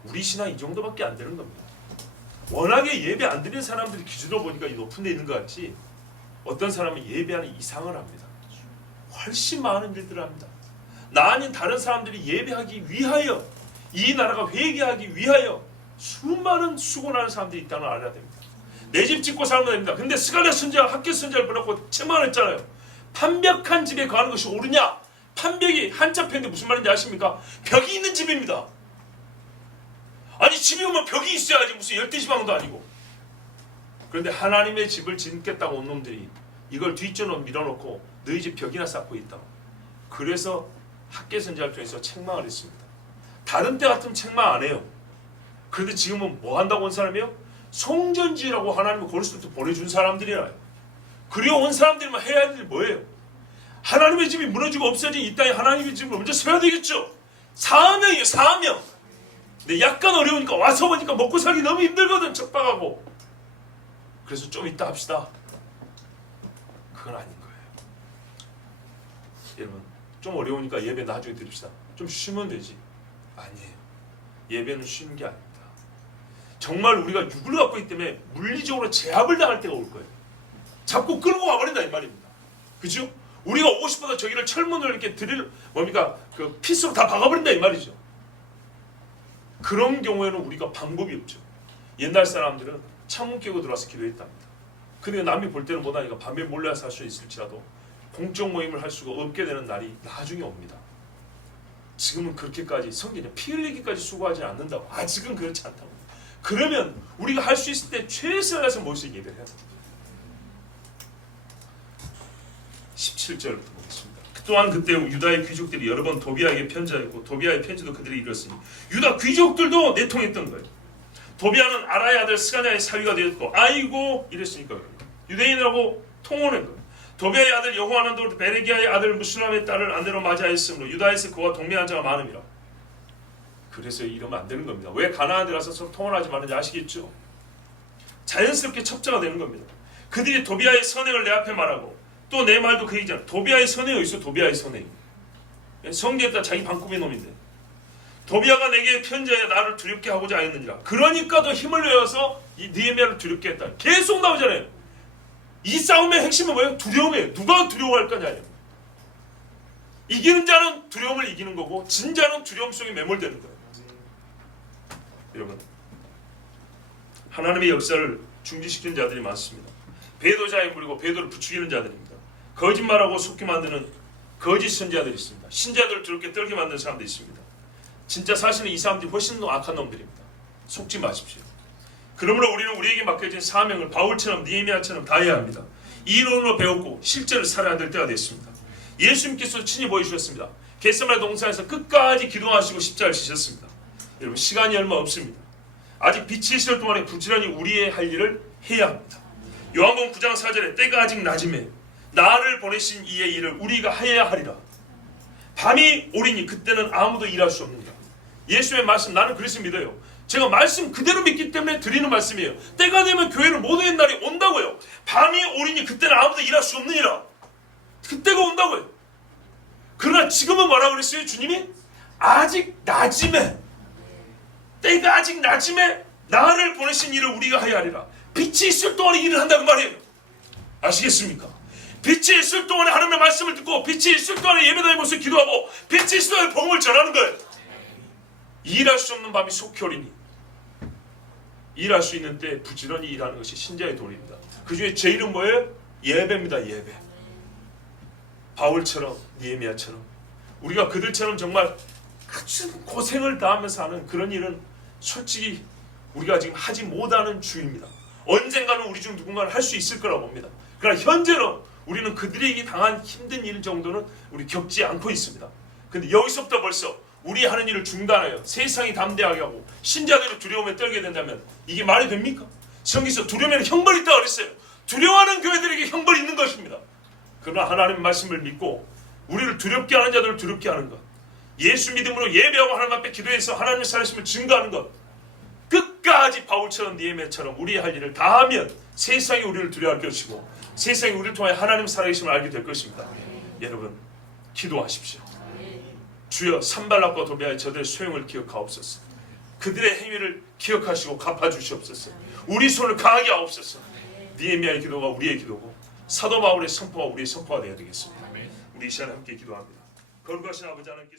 우리 신앙 이 정도밖에 안 되는 겁니다. 워낙에 예배 안 드리는 사람들이 기준으로 보니까 높은 데 있는 것 같지 어떤 사람은 예배하는 이상을 합니다. 훨씬 많은 일들을 합니다. 나 아닌 다른 사람들이 예배하기 위하여 이 나라가 회개하기 위하여 수많은 수고하는 사람들이 있다는 걸 알아야 됩니다. 내 집 짓고 살면 됩니다. 근데 스갈랴 선지자 학교 선지자를 보내고 책망했잖아요. 판벽한 집에 거하는 것이 옳으냐? 판벽이 한자 편인데 무슨 말인지 아십니까? 벽이 있는 집입니다. 아니 집이 오면 벽이 있어야지 무슨 열대지방도 아니고. 그런데 하나님의 집을 짓겠다고 온 놈들이 이걸 뒷전으로 밀어놓고 너희 집 벽이나 쌓고 있다. 그래서 학계 선지자를 통해서 책망을 했습니다. 다른 때 같으면 책망 안 해요. 그런데 지금은 뭐 한다고 온 사람이에요? 송전지라고 하나님이 고린도서부터 보내준 사람들이라요. 그리고 온 사람들만 해야 할 일이 뭐예요? 하나님의 집이 무너지고 없어진 이 땅에 하나님의 집을 먼저 세워야 되겠죠. 사명이에요. 사명. 근데 약간 어려우니까 와서 보니까 먹고 살기 너무 힘들거든. 척박하고. 그래서 좀 이따 합시다. 그건 아닌 거예요. 여러분 좀 어려우니까 예배 나중에 드립시다. 좀 쉬면 되지. 아니에요. 예배는 쉬는 게 아닙니다. 정말 우리가 육을 갖고 있기 때문에 물리적으로 제압을 당할 때가 올 거예요. 잡고 끌고 와버린다 이 말입니다. 그죠? 우리가 오고 싶어서 저기를 철문을 이렇게 드릴 뭡니까 그 피스로 다 박아버린다 이 말이죠. 그런 경우에는 우리가 방법이 없죠. 옛날 사람들은 창문 깨고 들어와서 기도했답니다. 근데 남이 볼 때는 못하니까 밤에 몰래 와서 할 수 있을지라도 공적 모임을 할 수가 없게 되는 날이 나중에 옵니다. 지금은 그렇게까지 성경에 피 흘리기까지 수고하지 않는다고. 아직은 그렇지 않다고. 그러면 우리가 할 수 있을 때 최선을 다해서 모여서 예배를 해야 됩니다. 17절부터 보겠습니다. 또한 그때 유다의 귀족들이 여러 번 도비아에게 편지하였고 도비아의 편지도 그들이 읽었으니 유다 귀족들도 내통했던 거예요. 도비아는 아라의 아들 스가냐의 사위가 되었고 아이고 이랬으니까 유대인이라고 통혼한 거예요. 도비아의 아들 여호하난도 베레기야의 아들 무술람의 딸을 아내로 맞이하였으므로 유다에서 그와 동맹한 자가 많음이라. 그래서 이러면 안 되는 겁니다. 왜 가나안에 들어가서 서로 통혼하지 말는지 아시겠죠? 자연스럽게 첩자가 되는 겁니다. 그들이 도비아의 선행을 내 앞에 말하고 또 내 말도 그 얘기잖아. 도비아의 선행이 있어. 도비아의 선행. 성경에다 자기 방꾸미 놈인데 도비아가 내게 편지하여 나를 두렵게 하고자 하였느니라. 그러니까 더 힘을 내어서 이 느헤미야를 두렵게 했다. 계속 나오잖아요. 이 싸움의 핵심은 뭐예요? 두려움이에요. 누가 두려워할 거냐예요. 이기는 자는 두려움을 이기는 거고 진 자는 두려움 속에 매몰되는 거예요. 여러분, 하나님의 역사를 중지시키는 자들이 많습니다. 배도자에 물리고 배도를 부추기는 자들입니다. 거짓말하고 속게 만드는 거짓 선지자들이 있습니다. 신자들을 두렵게 떨게 만드는 사람들이 있습니다. 진짜 사실은 이 사람들이 훨씬 더 악한 놈들입니다. 속지 마십시오. 그러므로 우리는 우리에게 맡겨진 사명을 바울처럼 느헤미야처럼 다해야 합니다. 이론으로 배웠고 실제로 살아야 될 때가 됐습니다. 예수님께서 친히 보여주셨습니다. 겟세마네 동산에서 끝까지 기도하시고 십자가를 지셨습니다. 여러분, 시간이 얼마 없습니다. 아직 빛이 있을 동안에 부지런히 우리의 할 일을 해야 합니다. 요한복음 9장 4절에 때가 아직 낮음에 나를 보내신 이의 일을 우리가 해야 하리라. 밤이 오리니 그때는 아무도 일할 수 없느니라. 예수의 말씀, 나는 그래서 믿어요. 제가 말씀 그대로 믿기 때문에 드리는 말씀이에요. 때가 되면 교회를 못 오는 날이 온다고요. 밤이 오리니 그때는 아무도 일할 수 없느니라. 그때가 온다고요. 그러나 지금은 뭐라고 그랬어요? 주님이 아직 낮음에, 때가 아직 낮음에 나를 보내신 일을 우리가 해야 하리라. 빛이 있을 동안에 일을 한다고 말이에요. 아시겠습니까? 빛이 있을 동안에 하나님의 말씀을 듣고 빛이 있을 동안에 예배당에 모여서 기도하고 빛이 있을 동안에 복음을 전하는 거예요. 일할 수 없는 밤이 속히 오리니 일할 수 있는 때 부지런히 일하는 것이 신자의 도리입니다. 그 중에 제일은 뭐예요? 예배입니다. 예배. 바울처럼 느헤미야처럼 우리가 그들처럼 정말 아주 고생을 다하면서 하는 그런 일은 솔직히 우리가 지금 하지 못하는 주입니다. 언젠가는 우리 중 누군가는 할 수 있을 거라고 봅니다. 그러나 현재로 우리는 그들에게 당한 힘든 일 정도는 우리 겪지 않고 있습니다. 근데 여기서부터 벌써 우리 하는 일을 중단하여 세상이 담대하게 하고 신자들이 두려움에 떨게 된다면 이게 말이 됩니까? 성경에서 두려움에는 형벌이 있다고 그랬어요. 두려워하는 교회들에게 형벌이 있는 것입니다. 그러나 하나님의 말씀을 믿고 우리를 두렵게 하는 자들을 두렵게 하는 것, 예수 믿음으로 예배하고 하나님 앞에 기도해서 하나님의 살아계심을 증거하는 것, 끝까지 바울처럼 느헤미야처럼 우리의 할 일을 다하면 세상이 우리를 두려워할 것이고 세상이 우리를 통해 하나님의 살아계심을 알게 될 것입니다. 여러분, 기도하십시오. 주여, 산발락과 도비아의 저들의 소용을 기억하옵소서. 그들의 행위를 기억하시고 갚아주시옵소서. 우리 손을 강하게 하옵소서. 느헤미야의 기도가 우리의 기도고 사도 바울의 선포가 우리의 선포가 되어야 되겠습니다. 우리 이 시간에 함께 기도합니다. 거룩하신 아버지 하나님께